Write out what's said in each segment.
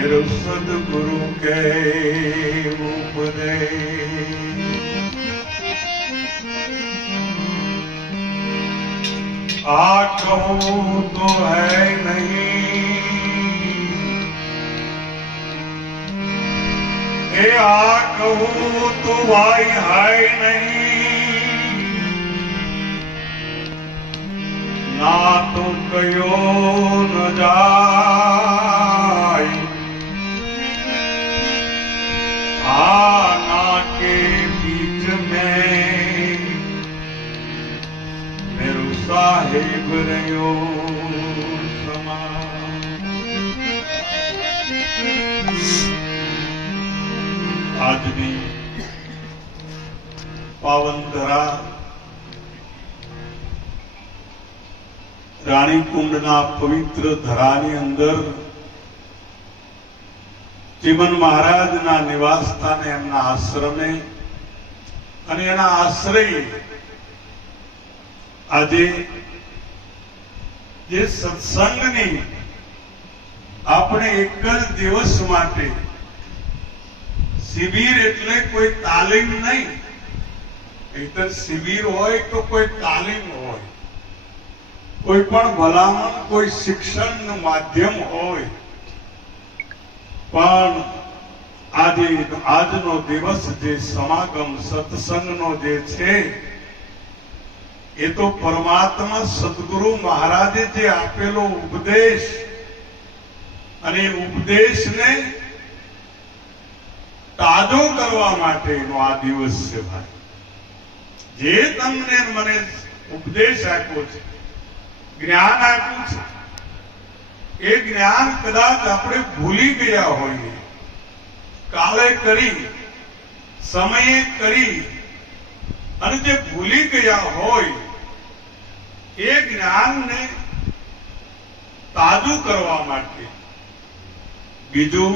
मेरे सदगुरु के उपदेश आ कहूं तो है नहीं, ए आ कहूं तो भाई है नहीं, ना तो कयो न जाय, ना के बीच में मेरू साहेब रहो समा। આજની પાવન ધરા રાણીકુંડના પવિત્ર ધરાની અંદર ચિમન મહારાજના નિવાસ સ્થાને એમના આશ્રમે અને એના આશ્રય આજે જે સત્સંગની આપણે એક જ દિવસ માટે શિબિર એટલે કોઈ તાલીમ નહીં, નહીતર શિબિર હોય તો કોઈ તાલીમ હોય, કોઈ પણ ભલામણ કોઈ શિક્ષણનું માધ્યમ હોય, પણ આજનો દિવસ જે સમાગમ સત્સંગનો જે છે એ તો પરમાત્મા સદગુરુ મહારાજે જે આપેલો ઉપદેશ અને ઉપદેશને તાજો કરવા માટેનો આ દિવસ છે ભાઈ. જે તમને મને ઉપદેશ આપ્યો છે, જ્ઞાન આપ્યું છે, એ જ્ઞાન કદાચ આપણે ભૂલી ગયા હોઈએ, કાલે કરી સમયે કરી અને જે ભૂલી ગયા હોય એ જ્ઞાનને તાજું કરવા માટે બીજું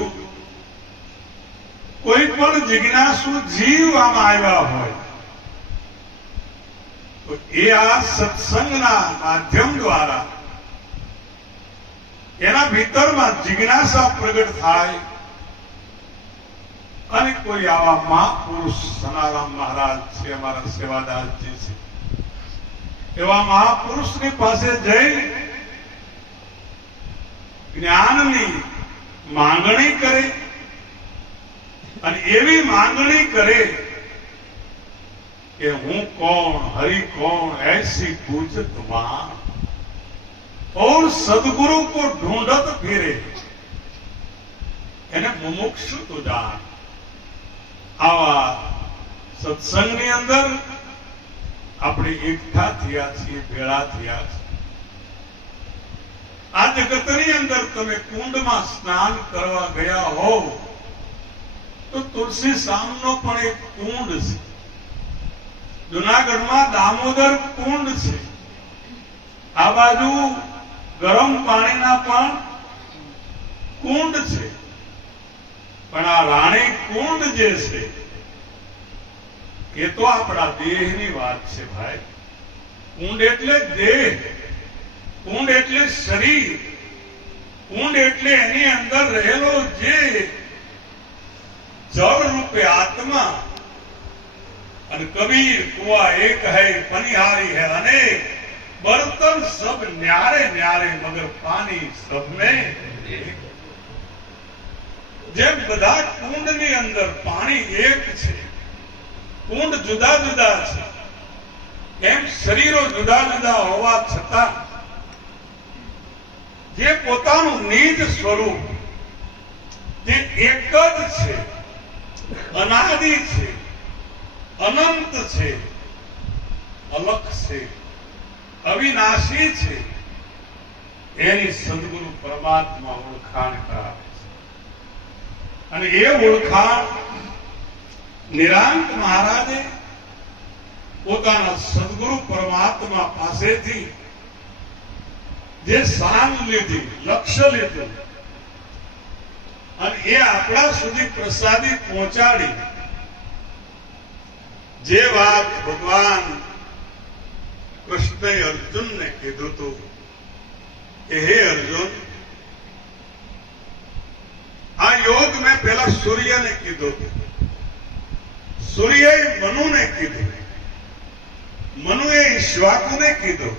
કોઈ પણ જિજ્ઞાસુ જીવ આમાં આવ્યા હોય તો એ આ સત્સંગના માધ્યમ દ્વારા એના ભીતરમાં જિજ્ઞાસા પ્રગટ થાય અને કોઈ આવા મહાપુરુષ સનારામ મહારાજ છે, અમારા સેવાદાસજી છે, એવા મહાપુરુષની પાસે જઈ જ્ઞાનની માંગણી કરે અને એવી માંગણી કરે કે હું કોણ, હરિ કોણ, ऐसी पूछत वहां और सदगुरु को ढूंढत फिरे એને મુમુક્ષુ તો જાણ. આવા સત્સંગની અંદર આપણે એકઠા થયા છીએ, ભેળા થયા છીએ. આ જગતની અંદર તમે કુંડમાં સ્નાન કરવા ગયા હોવ તો તુલસી સામનો પણ એક કુંડ છે, જુનાગઢમાં દામોદર કુંડ છે, આ બાજુ ગરમ પાણીના પણ કુંડ છે, પણ આ રાણી કુંડ જે છે એ તો આપણા દેહની વાત છે ભાઈ. કુંડ એટલે દેહ, કુંડ એટલે શરીર, કુંડ એટલે એની અંદર રહેલો જે જળ રૂપે આત્મા. અને કબીર કુआ एक है पनिहारी है अनेक, बर्तन सब न्यारे न्यारे मगर पानी सब में एक. જેમ બધા કુંડની અંદર પાણી એક છે, કુંડ જુદા જુદા છે, એમ શરીરો જુદા જુદા હોવા છતાં જે પોતાનું નિજ સ્વરૂપ જે એક જ છે, અનાદિ છે, અનંત છે, અલખ છે, અવિનાશી છે, એની સદગુરુ પરમાત્મા ઓળખાણ કરાવે છે. અને એ ઓળખાણ નિરાંત મહારાજે પોતાના સદગુરુ પરમાત્મા પાસેથી જે સાન લીધી, લક્ષ્ય લીધું અને એ આપણા સુધી પ્રસાદી પહોંચાડી. જે વાત ભગવાન કૃષ્ણએ અર્જુનને કીધું હતું કે હે અર્જુન, યોગ મેં પેલા સૂર્યને કીધું, સૂર્યએ મનુને કીધું, મનુએ ઈક્ષ્વાકુને કીધું,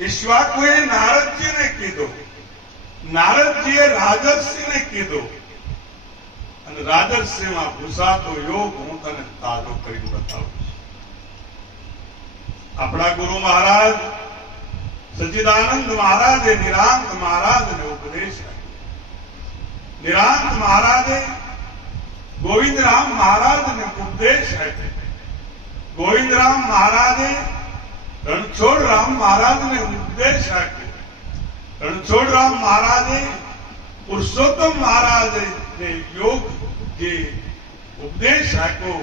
ઈક્ષ્વાકુએ નારદજીને કીધું, નારદજીએ રાજર્ષિને કીધું, અને રાજર્ષિમાં ઘુસાતો યોગ હું તને તાજો કરી બતાવું છું. આપણા ગુરુ મહારાજ સચ્ચિદાનંદ મહારાજે નિરાંત મહારાજને ઉપદેશ આપ્યો. નિરાંત મહારાજે ગોવિંદરામ મહારાજને ઉપદેશ આપ્યો. ગોવિંદરામ મહારાજે રણછોડરામ મહારાજને ઉપદેશ આપ્યો. રણછોડરામ મહારાજે પુરુષોત્તમ મહારાજે યોગ જે ઉપદેશ આપ્યો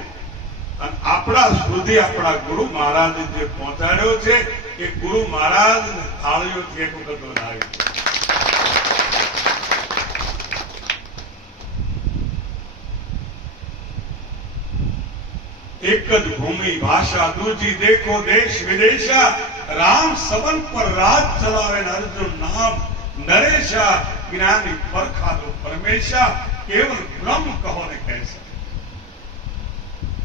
અને આપણા સુધી આપણા ગુરુ મહારાજે જે પહોંચાડ્યો છે એ ગુરુ મહારાજને થાળીઓથી એક વખત વધાવી. એક જ ભૂમિ ભાષા દૂજી દેખો દેશ વિદેશા, રામ સબન પર રાજ ચલાવે ને અર્જુન નામ નરેશા, જ્ઞાની પરખાતો પરમેશા, કેવલ બ્રહ્મ કહો ને કહેશા.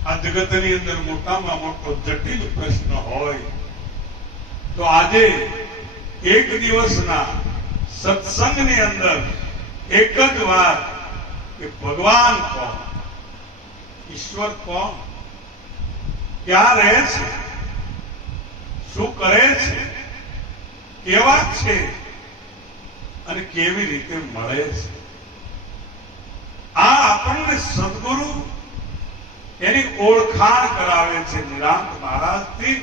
આ જગતની અંદર મોટામાં મોટો જટિલ પ્રશ્ન હોય તો આજે એક દિવસના સત્સંગની અંદર એક જ વાર કે ભગવાન કોણ, ઈશ્વર કોણ, ક્યાં રહે છે, શું કરે છે, કેવા છે અને કેવી રીતે મળે છે, આ આપણને સદગુરુ એની ઓળખાણ કરાવે છે. નિરાંત મહારાજથી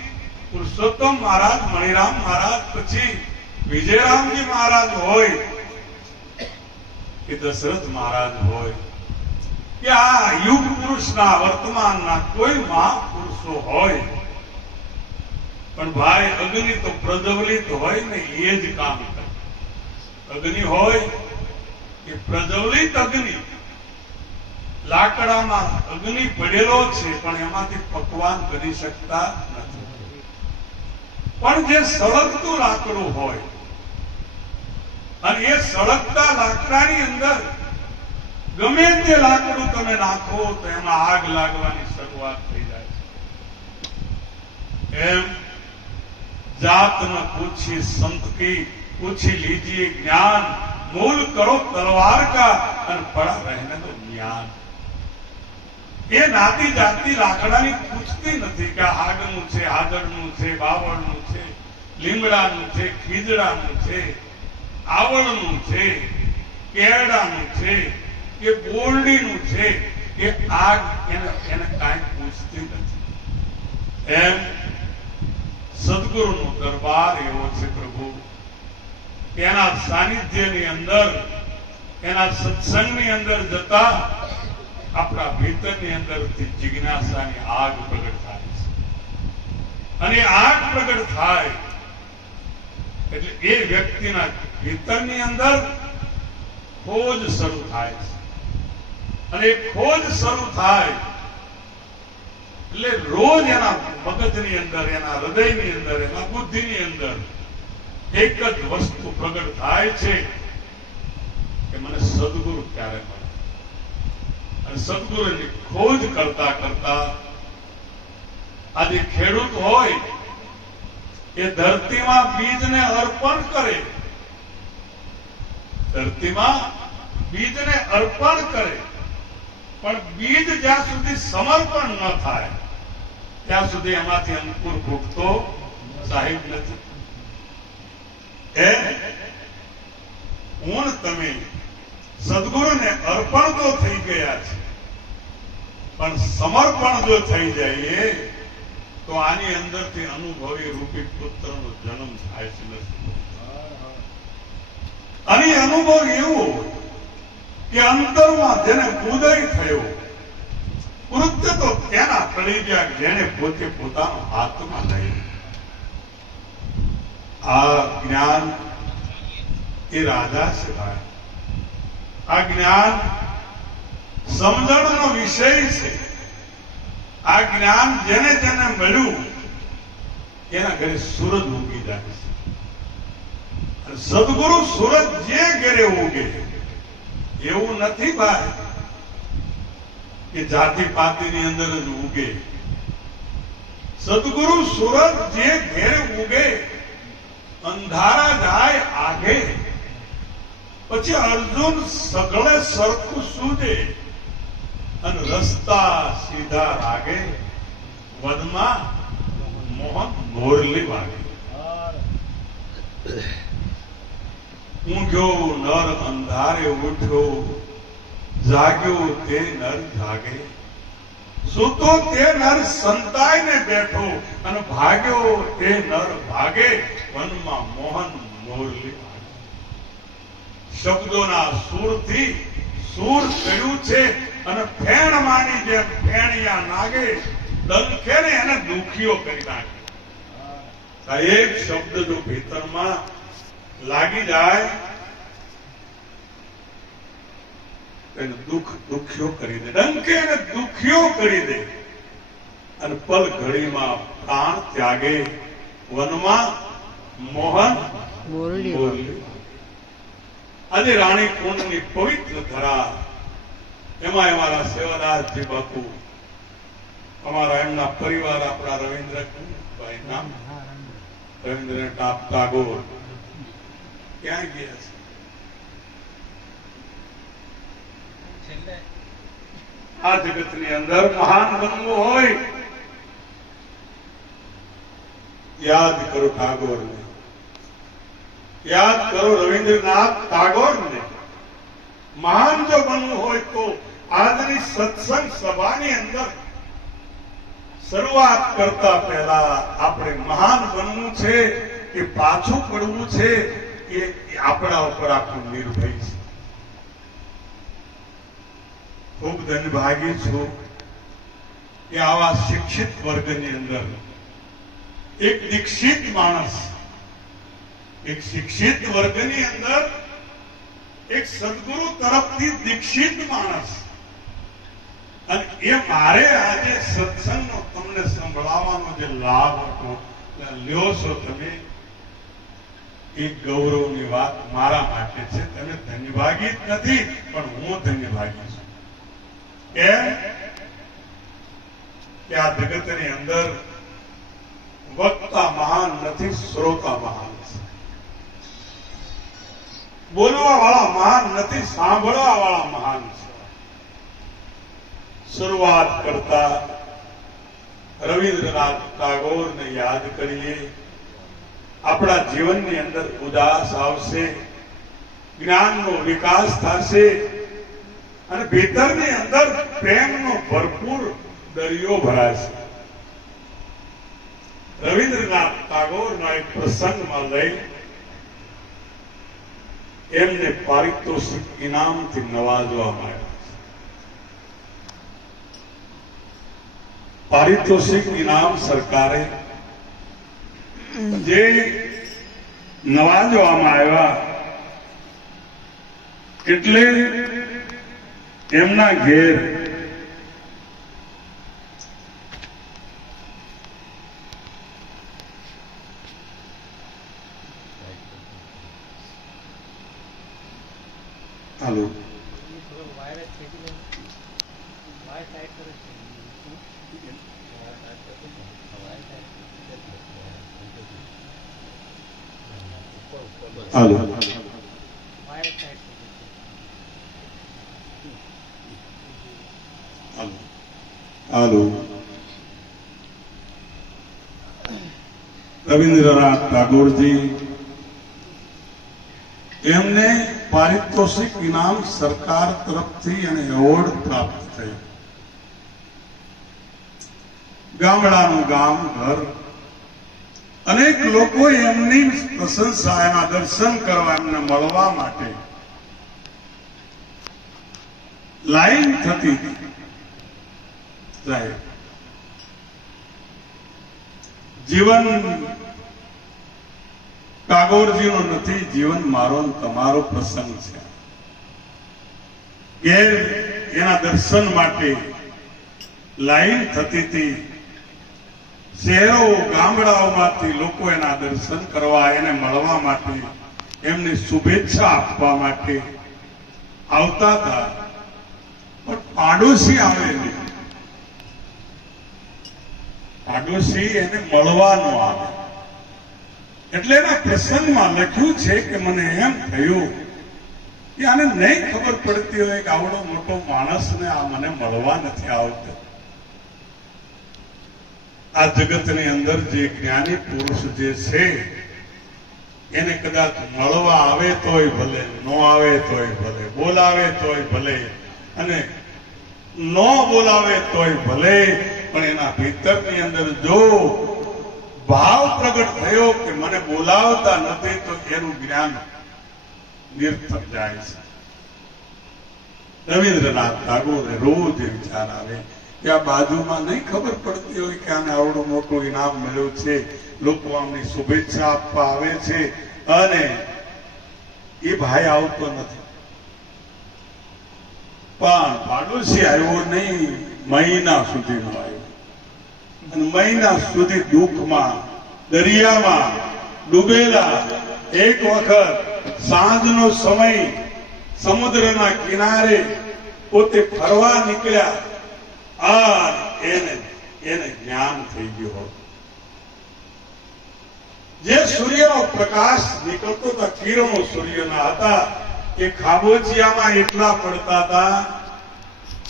પુરુષોત્તમ મહારાજ, મણિરામ મહારાજ, પછી વિજયરામજી મહારાજ હોય કે દશરથ મહારાજ હોય કે આ યુગ પુરુષના વર્તમાનના કોઈ મહાપુરુષો હોય, પણ ભાઈ અગ્નિ તો પ્રજ્વલિત હોય ને એ જ કામ કરે. અગ્નિ હોય એ પ્રજ્વલિત અગ્નિ, લાકડામાં અગ્નિ પડેલો છે પણ એમાંથી પકવાન કરી શકતા નથી. પણ જે સળગતું લાકડું હોય અને એ સળગતા લાકડાની અંદર ગમે તે લાકડું તમે નાખો તો એમાં આગ લાગવાની શરૂઆત થઈ જાય છે. એમ જાત ન પૂછી સંત કી, પૂછી લીજીએ જ્ઞાન, મૂલ કરો તલવાર કા અને પડા રહેને તો જ્ઞાન. એ નાતી જાતી લાકડાની પૂછતી નથી કે આગળનું છે, આગળનું છે, બાવળનું છે, લીમડાનું છે, ખીજડાનું છે, આવળનું છે, કેરડાનું છે કે બોરડીનું છે, એ આગ એને કાંઈ પૂછતી નથી. એમ સદગુરુનો દરબાર એવો છે પ્રભુ, એના સાનિધ્યની અંદર, એના સત્સંગની અંદર જતા આપણા ભીતરની અંદરથી જિજ્ઞાસાની આગ પ્રગટ થાય છે. અને આગ પ્રગટ થાય એટલે એ વ્યક્તિના ભીતરની અંદર ખોજ શરૂ થાય છે. અને ખોજ શરૂ થાય એટલે રોજ એના મગજની અંદર, એના હૃદયની અંદર, એના બુદ્ધિની અંદર એક જ વસ્તુ પ્રગટ થાય છે કે મને સદગુરુ ક્યારે મળે. અને સદગુરુની ખોજ કરતા કરતા આજે ખેડૂત હોય એ ધરતીમાં બીજને અર્પણ કરે, ધરતીમાં બીજને અર્પણ કરે, પણ બીજ જ્યાં સુધી સમર્પણ ન થાય ત્યાં સુધી એમાંથી અંકુર ફૂટતો સાહેબ નથી. હું તમે સદગુરુને અર્પણ તો થઈ ગયા છે, પણ સમર્પણ જો થઈ જાય તો આની અંદરથી અનુભવી રૂપી પુત્રનો જન્મ થાય છે. અને અનુભવ એવો કે અંતરમાં જેને ઉદય થયો, કૃત્ય તો તેના કરી ગયા જેને પોતે પોતાનો હાથમાં લઈ. આ જ્ઞાન એ રાજા છે ભાઈ. આ જ્ઞાન સમજણનો વિષય છે. આ જ્ઞાન જેને જેને મળ્યું એના ઘરે સૂરજ ઉગી જાય છે. સદગુરુ સૂરજ જે ઘરે ઉગે એવું નથી ભાઈ કે જાતિ પાતિની અંદર જ ઉગે. સદગુરુ સુરત જે ઘેર ઉગે, અંધારા જાય આગે, પછી અર્જુન સગળે સરખું સૂજે અને રસ્તા સીધા રાગે, વનમાં મોહન મોરલી વાગે. ઊંઘ્યો નર અંધારે ઉઠ્યો, જાગ્યો તે નર જાગે, સૂતો તે નર સંતાઈને બેઠો અને ભાગ્યો તે નર ભાગે, વનમાં મોહન મોરલી વાગે. શબ્દોના સૂરથી સૂર કર્યું છે અને ફેણ માની જેમ ફેણિયા નાગે, ડંખે ને એને દુખીઓ કરી નાખે. એક શબ્દ જો ભીતરમાં લાગી જાય એને દુખ્યો કરી દે, ડંકે એને દુખ્યો કરી દે અને પલ ઘડીમાં પ્રાણ ત્યાગે, વનમાં મોહન મોરલી. આજે રાણી કુંડની પવિત્ર ધરા, એમાં અમારા સેવાદાસજી બાપુ, અમારા એમના પરિવાર, આપણા રવિન્દ્રભાઈ નામ રવિન્દ્રનાથ ટાગોર ક્યાં ગયા છે? આ જગતની અંદર મહાન બનવું હોય, યાદ કરો ટાગોરને, યાદ કરો રવિન્દ્રનાથ ટાગોરને. મહાન જો બનવું હોય તો આજની સત્સંગ સભાની અંદર શરૂઆત કરતા પહેલા આપણે મહાન બનવું છે કે પાછું પડવું છે એ આપણા ઉપર આખું નિર્ભય છે. ખૂબ ધન્યભાગી છું કે આવા શિક્ષિત વર્ગની અંદર એક દીક્ષિત માણસ, એક શિક્ષિત વર્ગની અંદર એક સદગુરુ તરફથી દીક્ષિત માણસ, અને એ મારે આજે સત્સંગનો તમને સંભળાવવાનો જે લાભ હતો લ્યો છો તમે, એ ગૌરવની વાત મારા માટે છે. તમે ધન્યભાગી જ નથી પણ હું ધન્યભાગી છું. કેમ કે આ જગતની અંદર વક્તા મહાન નથી, શ્રોતા મહાન છે. બોલવા વાળા મહાન નથી, સાંભળવા વાળા મહાન છે. શરૂઆત કરતા રવિન્દ્રનાથ ટાગોરને યાદ કરીએ. આપણા જીવનની અંદર ઉદાસ આવશે, જ્ઞાનનો વિકાસ થશે અને ભીતરની અંદર પ્રેમનો ભરપૂર દરિયો ભરાશે. રવિન્દ્રનાથ ટાગોરના એક પ્રસંગમાં લઈ એમને પારિતોષિક ઇનામથી નવાજવામાં આવ્યા. પારિતોષિક ઇનામ સરકારે જે નવાજવામાં આવ્યા એટલે એમના ઘેર હાલો હાલો હાલો રવિન્દ્રનાથ ટાગોરજી એમને પારિતોષિક ઇનામ સરકાર તરફથી અને એવોર્ડ પ્રાપ્ત થયો. ગામડાનું ગામ ઘર અનેક લોકો એમની પ્રશંસા, એના દર્શન કરવા, એમને મળવા માટે લાઈન થતી હતી. જીવન ટાગોરજીનો નથી, જીવન મારો તમારો પ્રસંગ છે. ઘેર એના દર્શન માટે લાઈન થતી હતી. શહેરો ગામડાઓમાંથી લોકો એના દર્શન કરવા, એને મળવા માટે, એમને શુભેચ્છા આપવા માટે આવતા હતા, પણ પાડોશી આવે નહીં. પાડોશી એને મળવાનો આવે. એટલે એના પ્રસંગમાં લખ્યું છે કે મને એમ થયું કે આને નહીં ખબર પડતી હોય કે આવડો મોટો માણસ ને આ મને મળવા નથી આવતો. આ જગતની અંદર જે જ્ઞાની પુરુષ જે છે એને કદાચ મળવા આવે તોય ભલે, ન આવે તોય ભલે, બોલાવે તોય ભલે અને ન બોલાવે તોય ભલે, પણ એના ભીતરની અંદર જો ભાવ પ્રગટ થયો કે મને બોલાવતા નથી તો એનું જ્ઞાન નિરર્થક જાય છે. રવિન્દ્રનાથ ટાગોરે રોજ વિચાર આવે કે આ બાજુમાં નહીં ખબર પડતી હોય કે આને આવડું મોટું ઇનામ મળ્યું છે, લોકો આમની શુભેચ્છા આપવા આવે છે અને એ ભાઈ આવતો નથી. પણ પાડોશી આવ્યો નહીં, મહિના સુધી નો આવ્યો અને મહિના સુધી દુઃખમાં દરિયામાં ડૂબેલા. એક વખત સાંજનો સમય સમુદ્રના કિનારે પોતે ફરવા નીકળ્યા અને એને જ્ઞાન થઈ ગયું. જે સૂર્યનો પ્રકાશ નીકળતો હતા, કિરણો સૂર્યના હતા, એ ખાબોચિયામાં એટલા પડતા હતા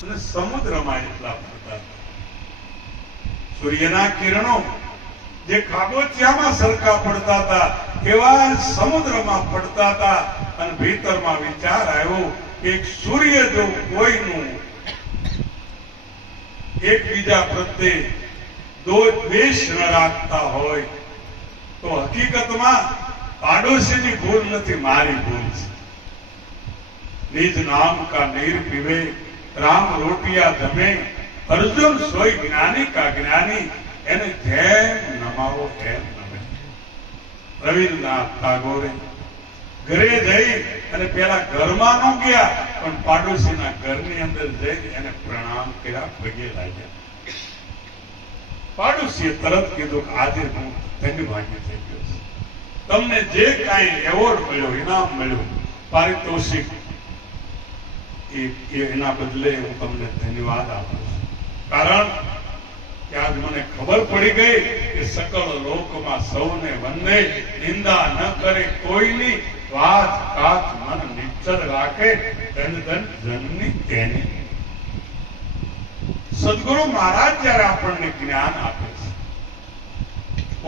અને સમુદ્રમાં એટલા પડતા હતા. સૂર્યના કિરણો જે ખાબોચિયામાં સરખા પડતા હતા એવા સમુદ્રમાં પડતા હતા. અને ભીતરમાં વિચાર આવ્યો કે સૂર્ય જો કોઈનું એકબીજા પ્રત્યે દ્વેષ ન રાખતા હોય તો હકીકતમાં પાડોશીની ભૂલ નથી, મારી ભૂલ છે. નિજ નામ કા નીર પીવે, રામ રોટિયા જમે, અર્જુન સોય જ્ઞાની કા જ્ઞાની, એને જેમ નમાવો એમ નમે. રવિન્દ્રનાથ ટાગોરે ઘરે જઈ અને પેલા ઘરમાં ન ગયા પણ પાડોશીના ઘરની અંદર જઈ એને પ્રણામ કર્યા, પગે લાગ્યા. પાડોશીએ તરત કીધું કે આજે હું ધન્ય ભાગ્ય થઈ ગયો છું. તમને જે કાંઈ એવોર્ડ મળ્યો, ઇનામ મળ્યું, પારિતોષિક, એના બદલે હું તમને ધન્યવાદ આપું છું. કારણ કે આજ મને ખબર પડી ગઈ કે સકળ લોકમાં સૌને વંદે, નિંદા ન કરે કોઈની, વાત કાચ મન નિશ્ચલ રાખે, ધન ધન જનની તેની. સદગુરુ મહારાજ જયારે આપણને જ્ઞાન આપે છે,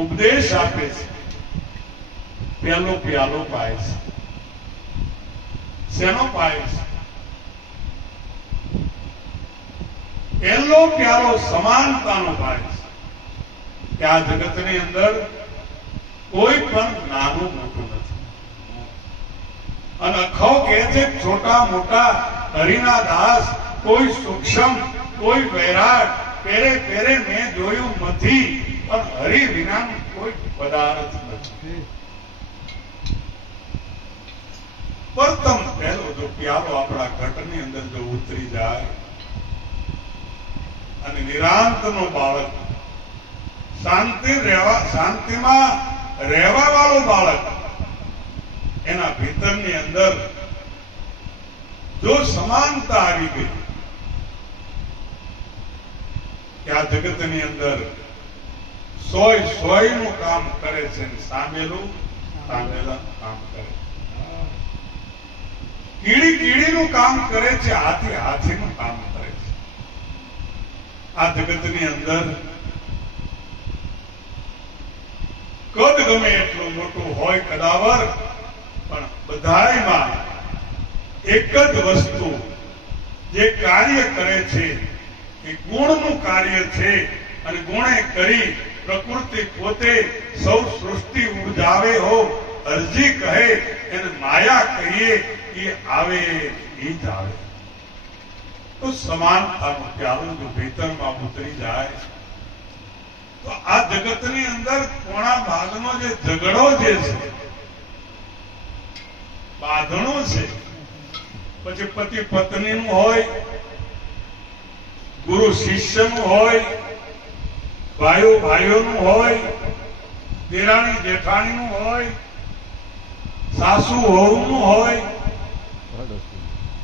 ઉપદેશ આપે છે, પહેલો પ્યાલો પાય છે. શેનો પાય છે? પહેલો પ્યાલો સમાનતાનો પાય છે કે આ જગતની અંદર કોઈ પણ નાનું મોટું નથી. અને અખો કહે છે છોટા મોટા હરિના દાસ, કોઈ સૂક્ષ્મ કોઈ વૈરાટ, પેરે પેરે મેં જોયું નથી, પણ હરિ વિનાનું કોઈ પદાર્થ નથી. પ્રથમ પહેલો જો પ્યાલો આપણા ઘટની અંદર જો ઉતરી જાય અને નિરાંતનો બાળક, શાંતિમાં રહેવા વાળો બાળક, એના ભીતરની અંદર જો સમાનતા આવી ગઈ કે આ જગતની અંદર સોય નું કામ કરે છે, સામેલા કામ કરે, કીડી નું કામ કરે છે, હાથી નું કામ કરે છે. આ જગતની અંદર કદ ગમે એટલું મોટું હોય કદાવર, પણ બધાયમાં એક જ વસ્તુ જે કાર્ય કરે છે એ ગુણનું કાર્ય છે. અને ગુણે કરી પ્રકૃતિ પોતે સૌ સૃષ્ટિ ઉપજાવે હો, અરજી કહે એને માયા કહીએ, એ આવે એ જ આવે. તો સમાનતાનું પ્યાલું જો ભીતરમાં ઉતરી જાય તો આ જગતની અંદર કોણા ભાગનો જે ઝઘડો જે છે, બાંધણો છે, પછી પતિ પત્નીનું હોય, ગુરુ શિષ્યનું હોય, ભાઈઓ ભાઈઓનું હોય, દેરાણી જેઠાણીનું હોય, સાસુ વહુનું હોય,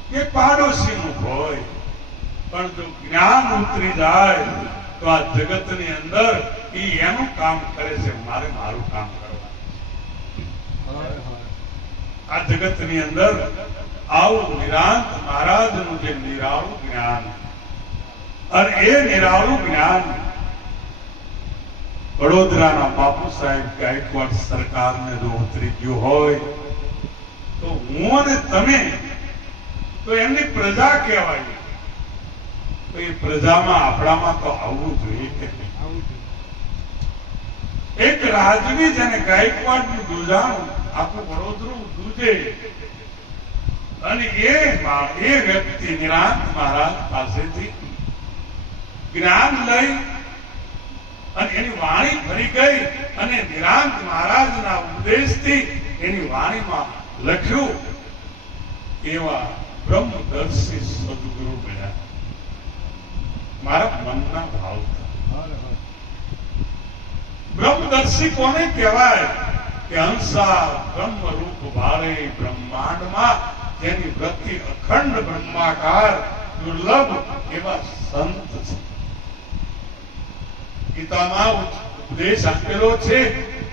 કે પાડોશીનું હોય, પણ જો જ્ઞાન ઉતરી જાય તો આ જગતની અંદર એનું કામ કરે છે, મારે મારું કામ કરવાનું. આ જગતની અંદર આવું નિરાંત મહારાજનું જે નિરાળું જ્ઞાન, અને એ નિરાળું જ્ઞાન વડોદરાના બાપુ સાહેબ ગાયકવાડ સરકારને જો ઉતરી ગયું હોય તો હું અને તમે તો એમની પ્રજા કહેવાય. તો એ પ્રજામાં આપણામાં તો આવવું જોઈએ કે નહીં? એક રાજવી જેને ગાયકવાડનું દુજાણું આખું વડોદરું દૂજે, અને એ વ્યક્તિ નિરાંત મહારાજ પાસેથી જ્ઞાન લઈ અને એની વાણી ભરી ગઈ, અને નિરાંત મહારાજના ઉપદેશથી એની વાણીમાં લખ્યું. એવા બ્રહ્મદર્શી સદગુરુ મળ્યા મારા મનના ભાવ. બ્રહ્મદર્શી કોને કહેવાય? કે હંસા બ્રહ્મ રૂપ ભારે બ્રહ્માંડમાં જેની વૃત્તિ અખંડ બ્રહ્માકાર દુર્લભ એવા સંત છે. ગીતામાં ઉપદેશ આપેલો છે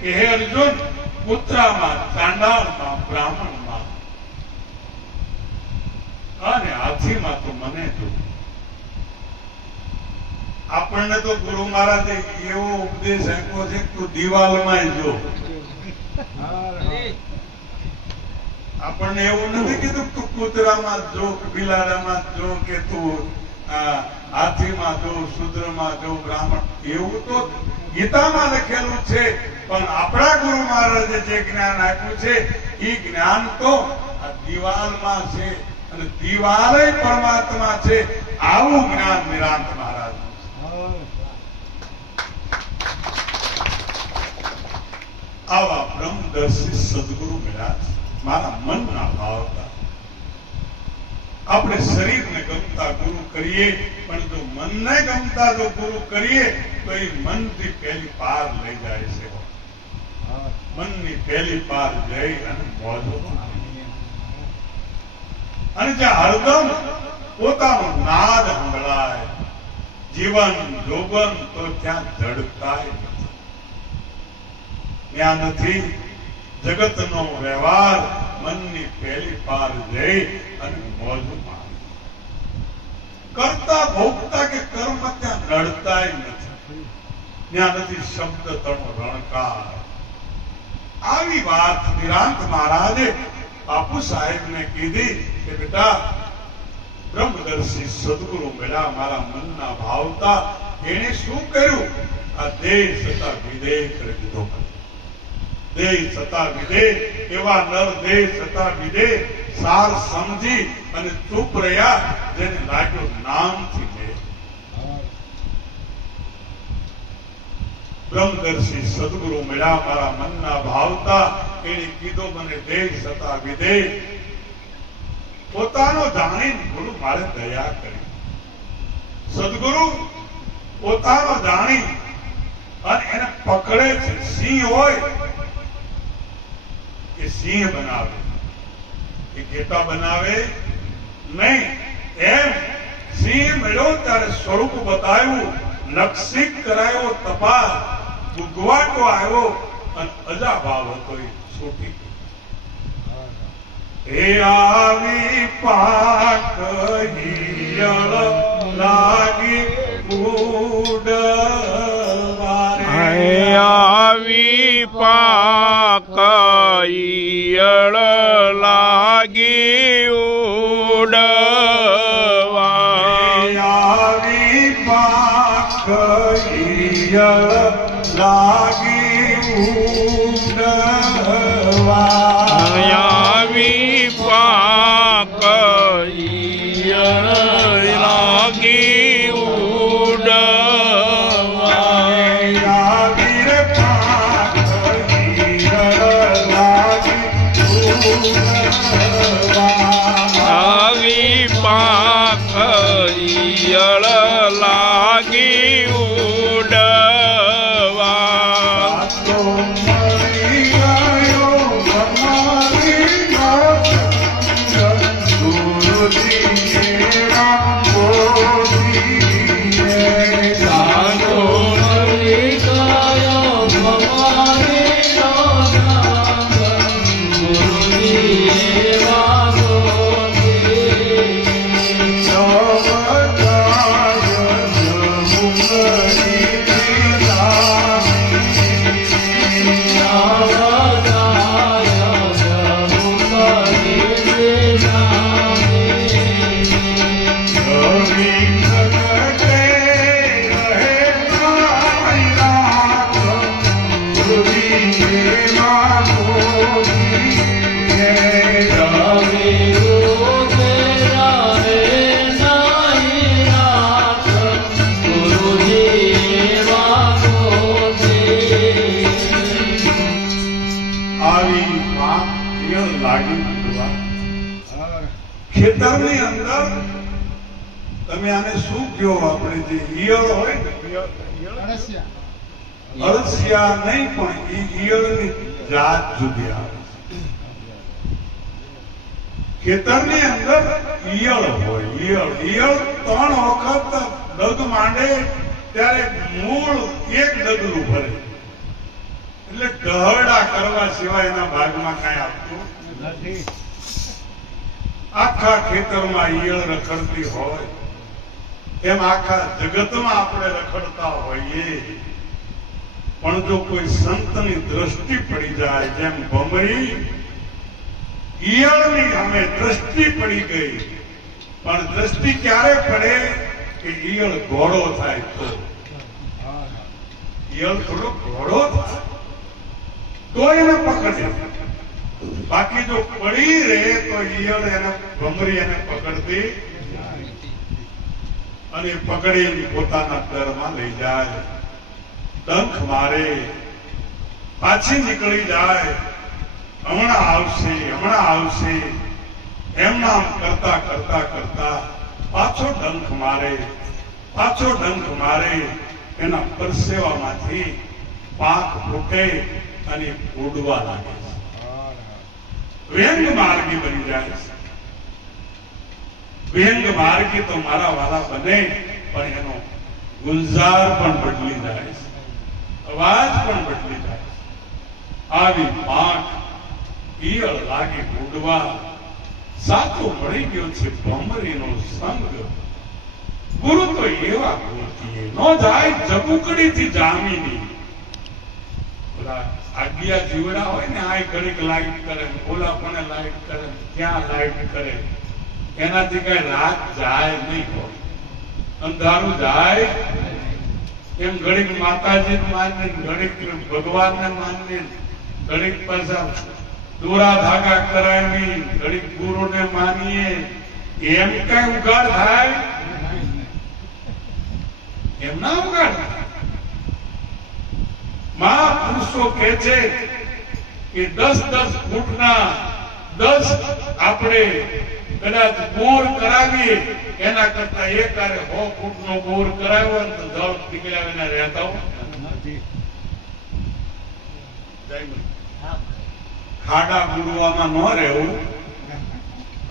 કે હે અર્જુન, પુત્રામાં, ચાંડાળમાં, બ્રાહ્મણમાં અને હાથીમાં તો મને જો. આપણને તો ગુરુ મહારાજે એવો ઉપદેશ આપ્યો છે કે તું દિવાલમાં જો. આપણને એવું નથી કીધું તું કૂતરામાં જો, બિલાડામાં જો, કે તું હાથીમાં જો, શુદ્રમાં જો, બ્રાહ્મણ. એવું તો ગીતામાં લખેલું છે, પણ આપણા ગુરુ મહારાજે જે જ્ઞાન આપ્યું છે એ જ્ઞાન તો આ દિવાલમાં છે, અને દિવાલે પરમાત્મા છે. આવું જ્ઞાન નિરાંત મહારાજ. આવા બ્રહ્મદર્શી સદગુરુ મળ્યા છે મારા મનના ભાવતા. આપણે શરીરને ગમતા ગુરુ કરીએ, પણ જો મનને ગમતા જો ગુરુ કરીએ તો એ મનથી પહેલી પાર લઈ જાય છે. મનની પહેલી પાર જઈ અને મોજો, અને જ્યાં હરદમ પોતાનો નાદ સંભળાય, જીવન જોગન, તો ત્યાં જડતાય નથી. ત્યાં નથી જગતનો વ્યવહાર. મનની પહેલી પાર જઈ અને મોજ માણી. કરતા ભોગતા કે કર્મ ત્યાં નડતાય નથી. ત્યાં નથી શબ્દ તણો રણકાર. આવી વાત નિરાંત મહારાજે બાપુ સાહેબને કીધી કે બેટા, બ્રહ્મદર્શી સદગુરુ મળ્યા મારા મનના ભાવતા. એને શું કર્યું? આ દેહ છતાં વિદેહ કરી દીધો. દેહ છતાં વિદેહ, એવા નર દેહ છતાં વિદેહ સાર સમજી અને ચૂપ રહ્યા, જેને લાગ્યો નામથી દેહ. બ્રહ્મદર્શી સદગુરુ મળ્યા મારા મનના ભાવતા. એને કીધો મને દેહ છતાં વિદેહ. પોતાનો જાણીને ગુરુ મારે દયા કરી. સદગુરુ પોતાનો જાણી અને એને પકડે છે. સિંહ હોય એ સિંહ બનાવે, એ ઘેટા બનાવે નહીં. એમ સિંહ મળ્યો ત્યારે સ્વરૂપ બતાવ્યું, લક્ષિત કરાયો, તપાસ ગુગવાટો આવ્યો, અને અજાભાવ હતો એ છૂટી. એ આવી પાક હિયળ લાગી ઉડવારે. આવી પાક ઈયળ લાગી ઉડવારે. આવી પાક ઈયળ લાગી ઉડવારે. આવી પાક ઈયળ લાગી ઉડવારે. આવી પાક ઈયળ લાગી ઉડવા. તો મળી ગયો અમારી ગુરુજી. તમે આને શું કહો? આપણે જે ઈયળ હોય ને, અળસિયા નહીં, પણ ઈયળની જાત જુદી આવે છે. ખેતરની અંદર ઈયળ હોય. ઈયળ 3 વખત ડગ માંડે ત્યારે મૂળ એક ડગલું ભરે, એટલે ઢહડા કરવા સિવાય એના ભાગમાં કઈ આપતું નથી. આખા ખેતરમાં ઈયળ રખડતી હોય એમ આખા જગતમાં આપણે રખડતા હોઈએ, પણ જો કોઈ સંતની દ્રષ્ટિ પડી જાય, જેમ ભમરી ઈયળની અમે દ્રષ્ટિ પડી ગઈ, પણ દ્રષ્ટિ ક્યારે પડે કે ઈયળ ઘોડો થાય તો. ઈયળ થોડો ઘોડો થાય તો એને પકડે, બાકી જો પડી રહે તો ઈયળ એને ભમરી એને પકડતી અને પકડી પોતાના ઘરમાં લઈ જાય, ડંખ મારે, પાછી નીકળી જાય, હમણાં આવશે એમ નામ કરતા કરતા કરતા પાછો ડંખ મારે, એના પરસેવામાંથી પાંખ ફૂટે અને ઉડવા લાગે છે. વ્યંગ માર્ગી બની જાય છે. વ્યંગ માર્ગી તો મારા વાલા બને, પણ એનો ગુલઝાર પણ બદલી જાય છે, અવાજ પણ બદલી જાય છે. આવી પાંખ ઈયળ લાગી ઉડવા, સાચો મળી ગયો છે ભમરીનો સંગ. ગુરુ તો એવા ગોતીએ નો જાય જબુકડીથી જામીની. આજ્ઞા જીવડા હોય ને, આ ઘડીક લાઈટ કરે, ઓલા પણ લાઈટ કરે, ક્યાં લાઈટ કરે, એનાથી કઈ રાત જાય નહીં હોય, અંધારું જાય. એમ ઘડીક માતાજી માનીએ, ઘડીક ભગવાનને માનીએ, ઘડીક પાછા દોરા ધાગા કરાવી, ઘડીક ગુરુને માનીએ, એમ કઈ ઉગાડ થાય? એમ ના ઉગાડ થાય. મહાપુરુષો કહે છે કે 10-10 ફૂટના 10 આપણે કદાચ બોર કરાવીએ, એના કરતા એક 100 ફૂટનો બોર કરાવ્યો ને તો જળ નીકળ્યા વિના રહેતા ખાડા ગુડવામાં ન રહેવું,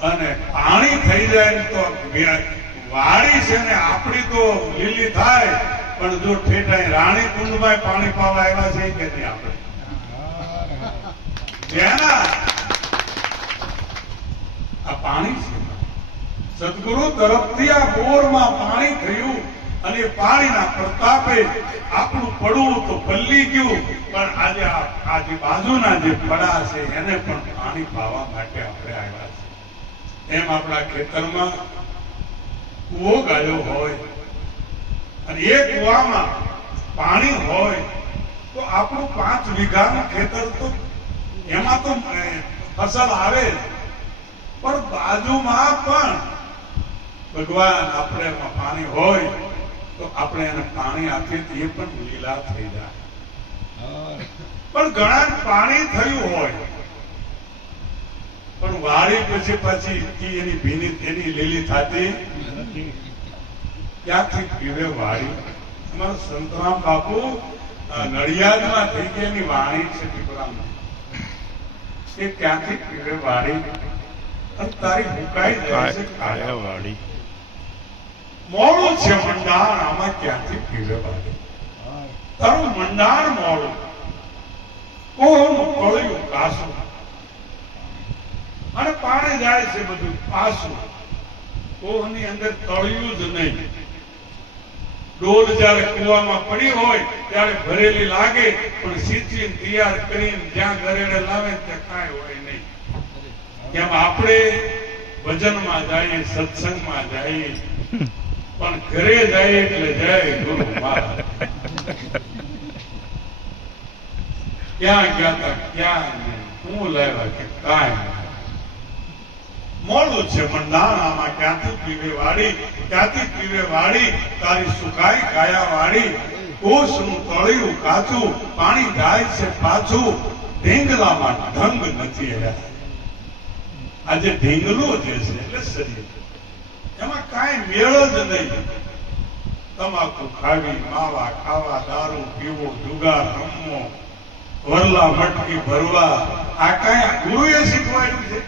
અને પાણી થઈ જાય ને તો વાડી છે ને આપણી તો લીલી થાય, પણ જો ઠેઠાઈ રાણી કુંડમાં પાણી પાવા આવ્યા છે કે નહીં આપણે આ પાણી છે. સદગુરુ તરફથી આ બોરમાં પાણી થયું અને પાણીના પ્રતાપે આપણું પડવું તો પલ્લી ગયું, પણ આજે આજે બાજુના જે પડા છે એને પણ પાણી પાવા માટે આપણે આવ્યા છે. એમ આપણા ખેતરમાં કૂવો ગાળ્યો હોય અને એ કૂવામાં પાણી હોય તો આપણું 5 વીઘાનું ખેતર તો એમાં તો ફસલ આવે, પણ બાજુમાં પણ ભગવાન આપણે પાણી હોય તો આપણે એને પાણી આપીએ તો એ પણ લીલા થઈ જાય. પણ ઘણા પાણી થયું હોય પણ વાડી પછી એની ભીની એની લીલી થતી ક્યાંથી પીવે વાડી? અમારા સંતરામ બાપુ નડિયાદમાં થઈ ગયેલી વાણી છે પીપળામાં, એ ક્યાંથી પીવે વાડી? અને તારી મુકાઈ જાય છે વાડી. મોડું છે મંડાણ, આમાં ક્યાંથી પીવે વાડી? તારું મંડાણ મોડું, કોહનું કળિયું કાસું, અને પાણી જાય છે બધું પાછું. કોહની અંદર તળિયું જ નહીં. ડોલ જયારે કુવામાં પડી હોય ત્યારે ભરેલી લાગે, પણ સીચીને તૈયાર કરીને જ્યાં ઘરેડે લાવે ત્યાં કાંઈ હોય નહીં. કેમ આપણે ભજનમાં જઈએ, સત્સંગમાં જઈએ, પણ ઘરે જઈએ એટલે જય ગુરુ મહારાજ. ક્યાં ગયા હતા, ક્યાં હું લાવ્યા કે કાંઈ મોડું છે મંડાણ, આમાં ક્યાંથી પીવે વાડી? ક્યાંથી પીવે વાડી? તારી સુકાઈ કાયા વાડી. કોષનું તળિયું કાચું, પાણી જાય છે પાછું. ઢીંગલામાં ઢંગ નથી રહ્યા. આજે ઢીંગલો જે છે એટલે શરીર, એમાં કાંઈ મેળ જ નહીં. તમાકુ ખાવી, માવા ખાવા, દારૂ પીવો, જુગાર રમવો, વરલા મટકી ભરવા, આ કઈ ગુરુએ શીખવાડ્યું છે?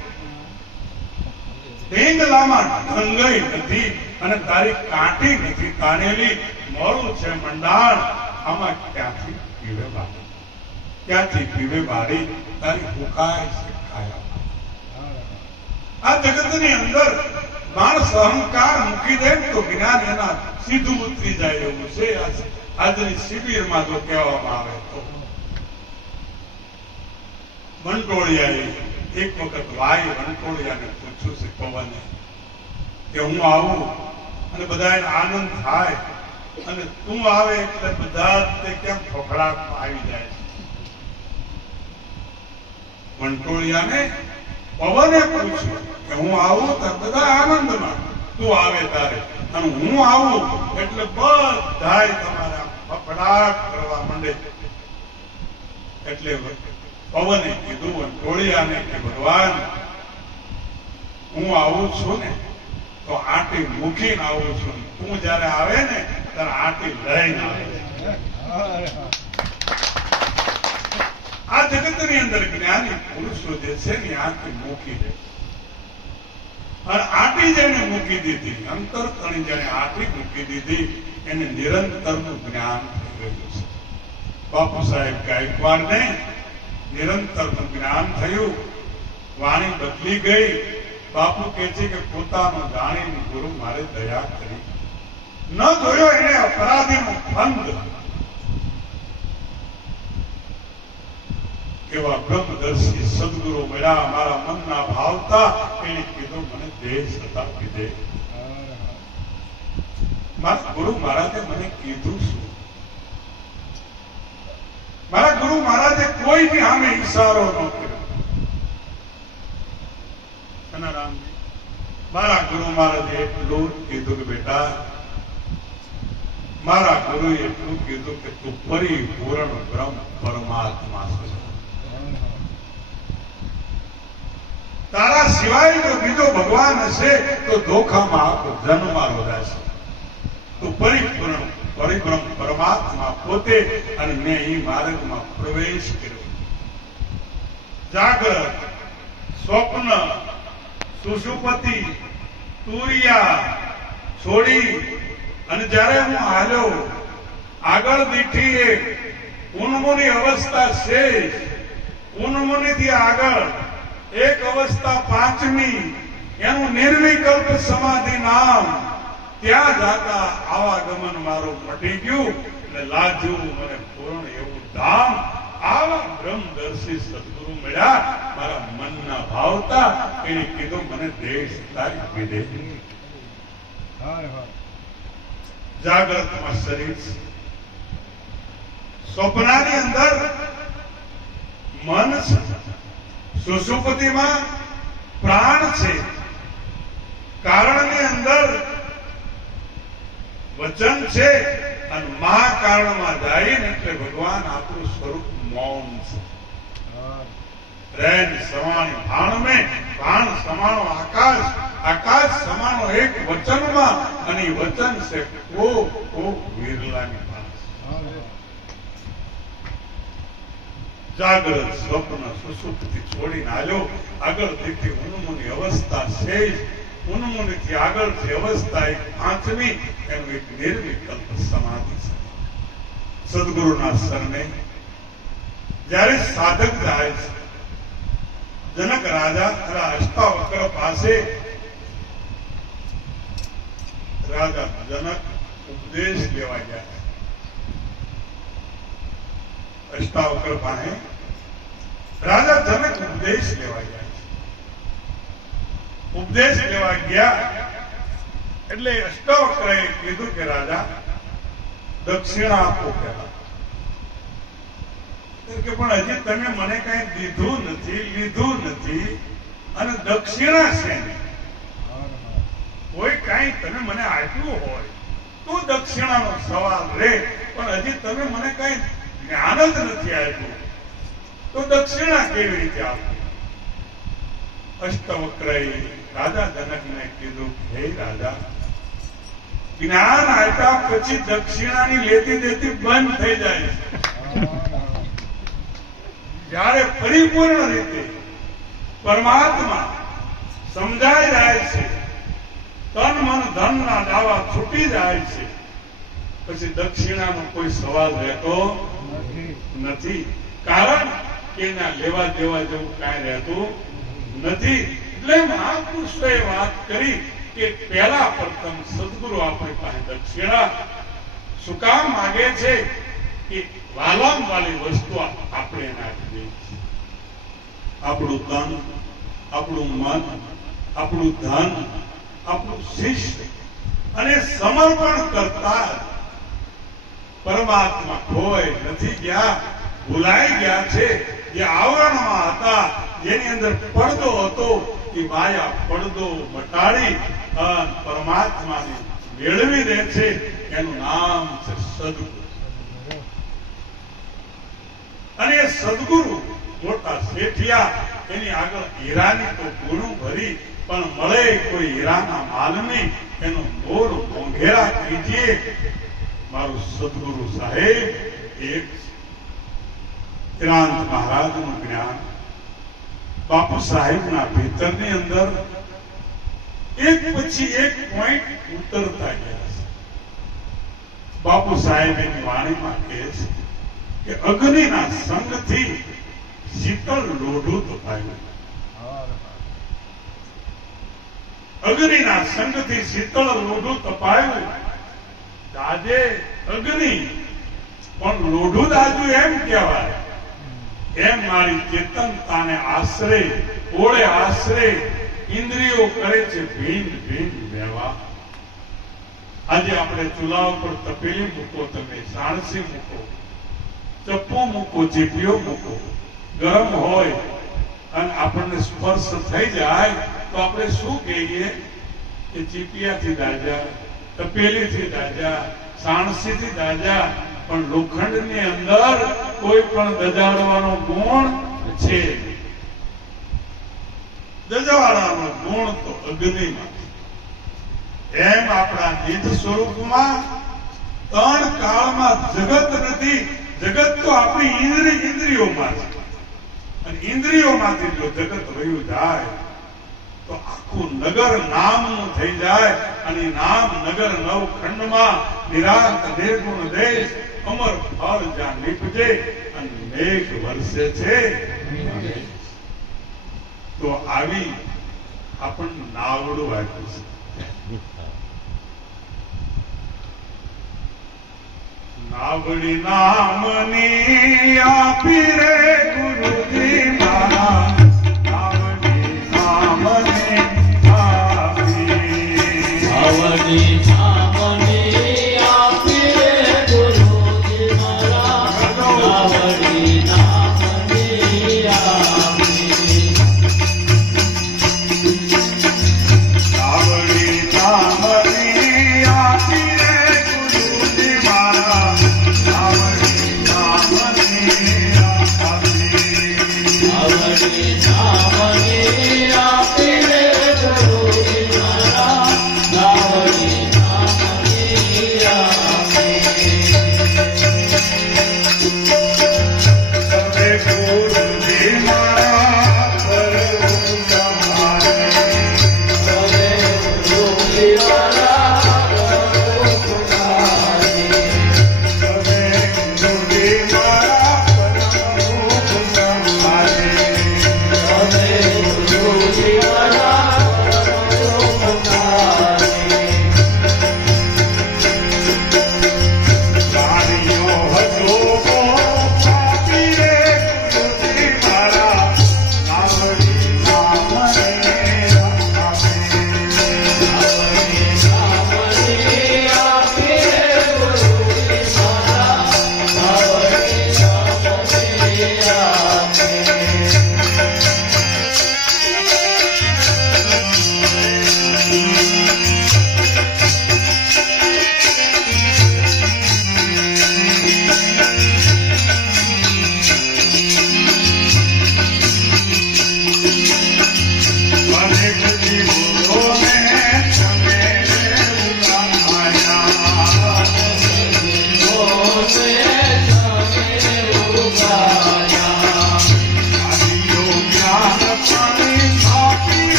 ઢેંગલામાં ઢંગાઈ નથી અને તારી કાંટી નથી તાનેલી, મોરું છે મંડાણ, આમાં ક્યાંથી પીવે બારી? ક્યાંથી પીવે બારી? તારી ભૂખાય છે ખાયા. આ જગતની અંદર માણસ અહંકાર મૂકી દે તો જ્ઞાન એના સીધું ઉતરી જાય એવું છે. આજની શિબિરમાં જો કહેવામાં આવે તો વંટોળિયાએ એક વખત વાય વંટોળિયાને પૂછ્યું છે પવને કે હું આવું અને બધાને આનંદ થાય અને તું આવે એટલે બધા તે કેમ ફફડાટમાં આવી જાય છે? વંટોળિયાને પવને પૂછ્યું કે હું આવું તો બધા આનંદમાં, તું આવે તારે, અને હું આવું એટલે બધાય તમારા ફફડાટ કરવા માંડે. એટલે પવને કીધું વંટોળિયાને કે ભગવાન, હું આવું છું ને તો આંટી મૂકીને આવું છું, તું જયારે આવે ને ત્યારે આંટી લઈને આવે. આ જગતની અંદર જ્ઞાની પુરુષો જે છે ને આંટી મૂકી દે, અને આંટી જેને મૂકી દીધી, અંતર તણી જેને આંટી મૂકી દીધી, એને નિરંતરનું જ્ઞાન થઈ ગયું છે. બાપુ સાહેબ ગાયકવાડને નિરંતરનું જ્ઞાન થયું, વાણી બદલી ગઈ. બાપુ કહે છે કે પોતાનું જાણીને ગુરુ મારે દયા કરી. ન જોયો એને અપરાધીનો ફંદ. કેવા બ્રહ્મદર્શી સદગુરુ મળ્યા મારા મનના ભાવતા. એને કીધું મને દેહ સતાવી દે. મારા ગુરુ મહારાજે મને કીધું શું? મારા ગુરુ મહારાજે કોઈની સામે ઈશારો ન કર્યો. મારા ગુરુ મહારાજે એટલું કીધું કે બેટા, મારા ગુરુએ એટલું કીધું કે તું પરિપૂર્ણ બ્રહ્મ પરમાત્મા છે. તારા સિવાય જો બીજો ભગવાન હશે તો ધોખામાં આખો જન્મારો રહેશે. તું પરિપૂર્ણ પરિબ્રહ્મ પરમાત્મા પોતે, અને મેં એ માર્ગમાં પ્રવેશ કર્યો. જાગ્રત, સ્વપ્ન, સુષુપ્તિ, તુરિયા છોડી અને જ્યારે હું હાલ્યો આગળ દીઠી એક ઉન્મુની અવસ્થા શેષ, ઉન્મુનિથી આગળ એક અવસ્થા પાંચમી, એનું નિર્વિકલ્પ સમાધિ નામ. ત્યાં જાતા આવાગમન મારું મટી ગયું અને લાગ્યું મને પૂર્ણ એવું ધામ. આવા બ્રહ્મદર્શી સદગુરુ મળ્યા મારા મનના ભાવતા. એને કીધું મને દેહ સતાવી દે. જાગ્રતમાં શરીર છે, સ્વપ્નાની અંદર મન છે, સુષુપ્તિમાં પ્રાણ છે, કારણની અંદર વચન છે, અને મહાકારણમાં જાય ને એટલે ભગવાન આપણું સ્વરૂપ મૌન છે. રેન સમાણી ભાણ મેં, ભાણ સમાણો આકાશ, આકાશ સમાણો એક વચનમાં, અને એ વચન છે કોક વિરલાની માણસ. જાગ્રત, સ્વપ્ન, સુષુપ્તિ છોડીને આવ્યો આગળ દીઠી ઉન્મુની અવસ્થા શેષ. ઉન્મુનિથી આગળ જે અવસ્થા એક પાંચમી, એનું એક નિર્વિકલ્પ સમાધિ છે. સદગુરુના શરણે જ્યારે સાધક જાય છે, જનક રાજા અષ્ટાવક્ર પાસે રાજા જનક ઉપદેશ લેવા ગયા. અષ્ટાવક્ર પાસે રાજા જનક ઉપદેશ લેવા ગયા. ઉપદેશ લેવા ગયા એટલે અષ્ટાવક્રએ કીધું કે રાજા દક્ષિણા આપો પેલા. કે પણ હજી તમે મને કઈ દીધું નથી, લીધું નથી, અને દક્ષિણા છે કોઈ કઈ તમે મને આપ્યું હોય તો દક્ષિણાનો સવાલ રે, પણ હજી તમે મને કઈ જ્ઞાન જ નથી આપ્યું તો દક્ષિણા કેવી રીતે આપવું? અષ્ટાવક્રએ રાજા જનકને કીધું, હે રાજા, જ્ઞાન આપ્યા પછી દક્ષિણાની લેતી દેતી બંધ થઈ જાય છે. જ્યારે પરિપૂર્ણ રીતે પરમાત્મા સમજાઈ જાય છે, તન મન ધન ના દાવા છૂટી જાય છે, પછી દક્ષિણાનો કોઈ સવાલ રહેતો નથી. કારણ કે એના લેવા દેવા જેવું કાંઈ રહેતું નથી. એટલે મહાપુરુષોએ વાત કરી કે પહેલા પ્રથમ સદગુરુ આપણી પાસે દક્ષિણા શું કામ માગે છે કે વાલામ વાલી વસ્તુ આપણે એને આપી દઈએ છીએ. આપણું તન, આપણું મન, આપણું ધન, આપણું શિષ્ય અને સમર્પણ કરતા પરમાત્મા ખોવાઈ નથી ગયા, ભૂલાઈ ગયા છે. જે આવરણમાં હતા, જેની અંદર પડદો હતો, એ માયા પડદો મટાડી પરમાત્માને મેળવી દે છે. એનું નામ છે સદગુરુ. અને એ સદગુરુ મોટા શેઠિયા, એની આગળ હીરાની તો ગુણું ભરી પણ મળે કોઈ હીરાના માલની, એનો મોર મોંઘેરા કીજીએ. મારું સદગુરુ સાહેબ એક ક્રાંત મહારાજનું જ્ઞાન બાપુ સાહેબના ભીતરની અંદર એક પછી એક પોઈન્ટ ઉતરતા ગયા છે. બાપુ સાહેબ એની વાણીમાં કહે છે કે અગ્નિના સંગથી શીતળ લોઢું તપાયું. અગ્નિના સંગથી શીતળ લોઢું તપાયું. દાદે અગ્નિ પણ લોઢું દાજુ એમ કહેવાય. એમ મારી ચેતનતાને આશરે, ઓળે આશરે ઇન્દ્રિયો કરે છે ભીન ભીન વ્યવહાર. આજે આપણે ચૂલા ઉપર તપેલી મૂકો, તમે સાણસી મૂકો, ચપ્પુ મૂકો, ચીપિયો મૂકો, ગરમ હોય અને આપણને સ્પર્શ થઈ જાય તો આપણે શું કહીએ કે ચીપિયાથી દાજા, તપેલીથી દાજા, સાણસીથી દાજા. પણ લોખંડની અંદર કોઈ પણ દજાડવાનો ગુણ છે. દજાડવાનો ગુણ તો અગ્નિમાં. એમ આપણા નિજ સ્વરૂપમાં ત્રણ કાળમાં જગત નથી. જગત તો આપણી ઇન્દ્રિયોમાં છે. અને ઇન્દ્રિયોમાંથી જો જગત વયું જાય તો આખું નગર નામનું થઈ જાય. અને નામ નગર નવખંડમાં નિરાંત નિર્ગુણ દેશ અમર ફળ જ્યાં નીપજે અને મેઘ વરસે છે. તો આવી આપણને નાવડું આપ્યું છે. નાવડી નામની આપી રે ગુરુજી મારા. નાવડી નામની આપી. નાવડી નામની આપી રે ગુરુજી મારા. નાવડી નામની આપી. નાવડી નામની આપી રે ગુરુજી મારા. નાવડી નામની આપી. નાવડી નામની આપી રે ગુરુજી મારા. નાવડી નામની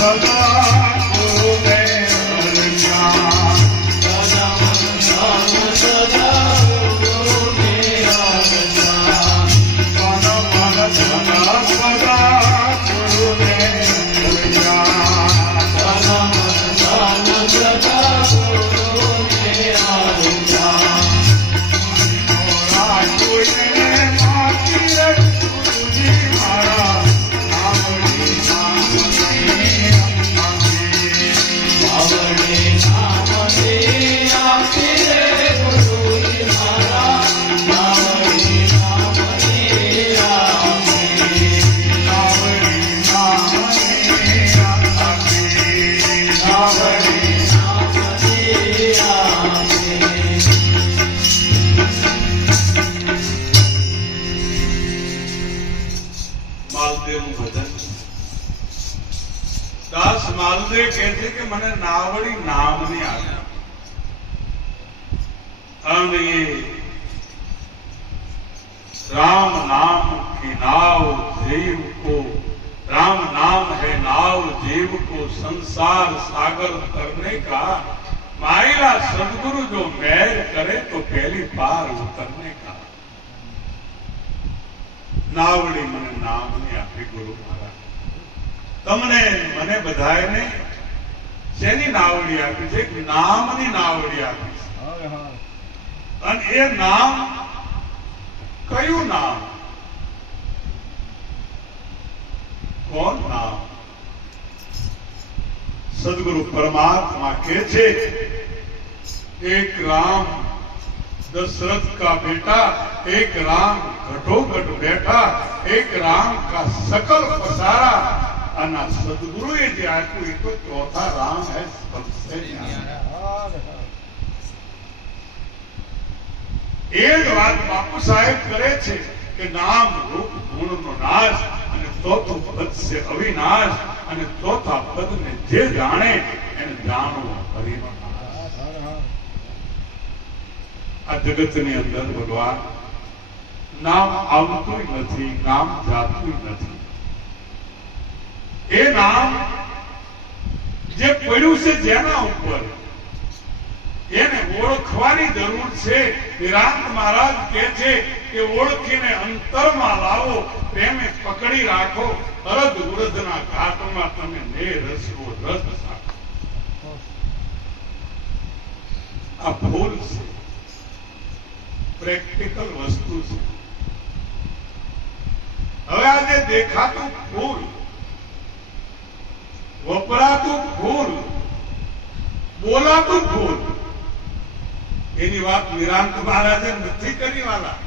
સદા ગુરુને અર્યા દાસ માલદેવ કહે છે કે મને નાવડી નામની આજ્ઞા અને ये राम नाम की नाव जीव को राम नाम है नाव जीव को संसार सागर तरने का माइला सदगुरु जो मेहर करे तो पहली पार उतरने का नावड़ी મને નામની આપી ગુરુ મહારાજ તમને મને બધાને શેની નાવડી આપી છે નામની નાવડી આપી છે અને એ નામ કયું નામ કોણ નામ સદગુરુ પરમાત્મા કહે છે एक राम दशरथ का बेटा एक राम घटोघट बैठा एक राम का सकल पसारा अना सदगुरु जे आप्યું એ તો ચોથા રામ है सबसे એ જ વાત બાપુ સાહેબ કરે છે કે નામ રૂપ ગુણનો નાશ અને ચોથું પદ છે અવિનાશ અને ચોથા પદને જે જાણે એને જાણવું પરિણામ આ જગતની અંદર ભગવાન નામ આવતું નથી નામ જાતું નથી એ નામ જે પડ્યું છે જેના ઉપર એને ઓળખવાની જરૂર છે નિરાંત મહારાજ કહે છે કે ઓળખીને અંતરમાં લાવો પ્રેમે પકડી રાખો અરદ ઉરદના ઘાટમાં તમે ને રસવો રસ સાકો આ ફૂલ છે પ્રેક્ટિકલ વસ્તુ છે હવે આજે દેખાતું ફૂલ વપરાતું ફૂલ બોલાતું ફૂલ એની વાત નિરાંત મહારાજે નથી કરી વાલા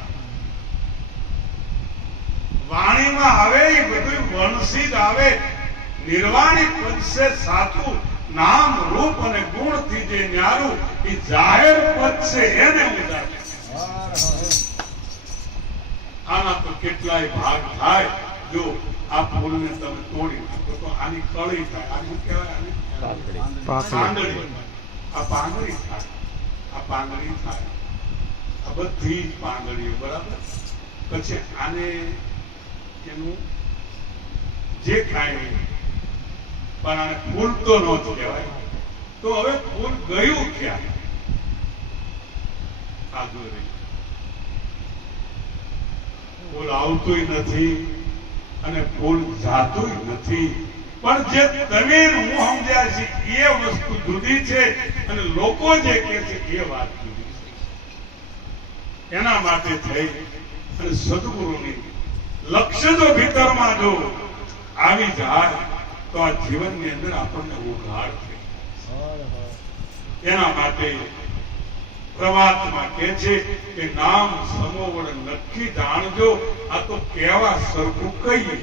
વાણીમાં આવે એ બધું વણસી જ આવે નિર્વાણી પદ છે સાચું નામ રૂપ અને ગુણ થી જે ન્યારું એ જાહેર પદ છે એને ઉદારે આના તો કેટલાય ભાગ થાય જો આ ફૂલને તમે તોડી નાખો તો આની કળી થાય આની કહેવાય પાંદડી આ પાંદડી થાય આ પાંદડી થાય આ બધી જ પાંદડીઓ બરાબર પછી આને એનું જે ખાય પણ આને ફૂલ તો ન કહેવાય તો હવે ફૂલ ગયું ક્યાં આગળ રહી ફૂલ આવતું નથી અને ફૂલ જાતું નથી પણ જે તમે હું સમજ્યા છે એ વસ્તુ જુદી છે અને લોકો જે કહે છે એ વાત જુદી છે એના માટે થઈ અને સદગુરુની લક્ષ્ય જો ભીતરમાં જો આવી જાય તો આ જીવનની અંદર આપણને ઉઘાડ થઈ એના માટે પરમાત્મા કહે છે કે નામ સમોવડ નક્કી જાણજો આ તો કેવા સરખું કહીએ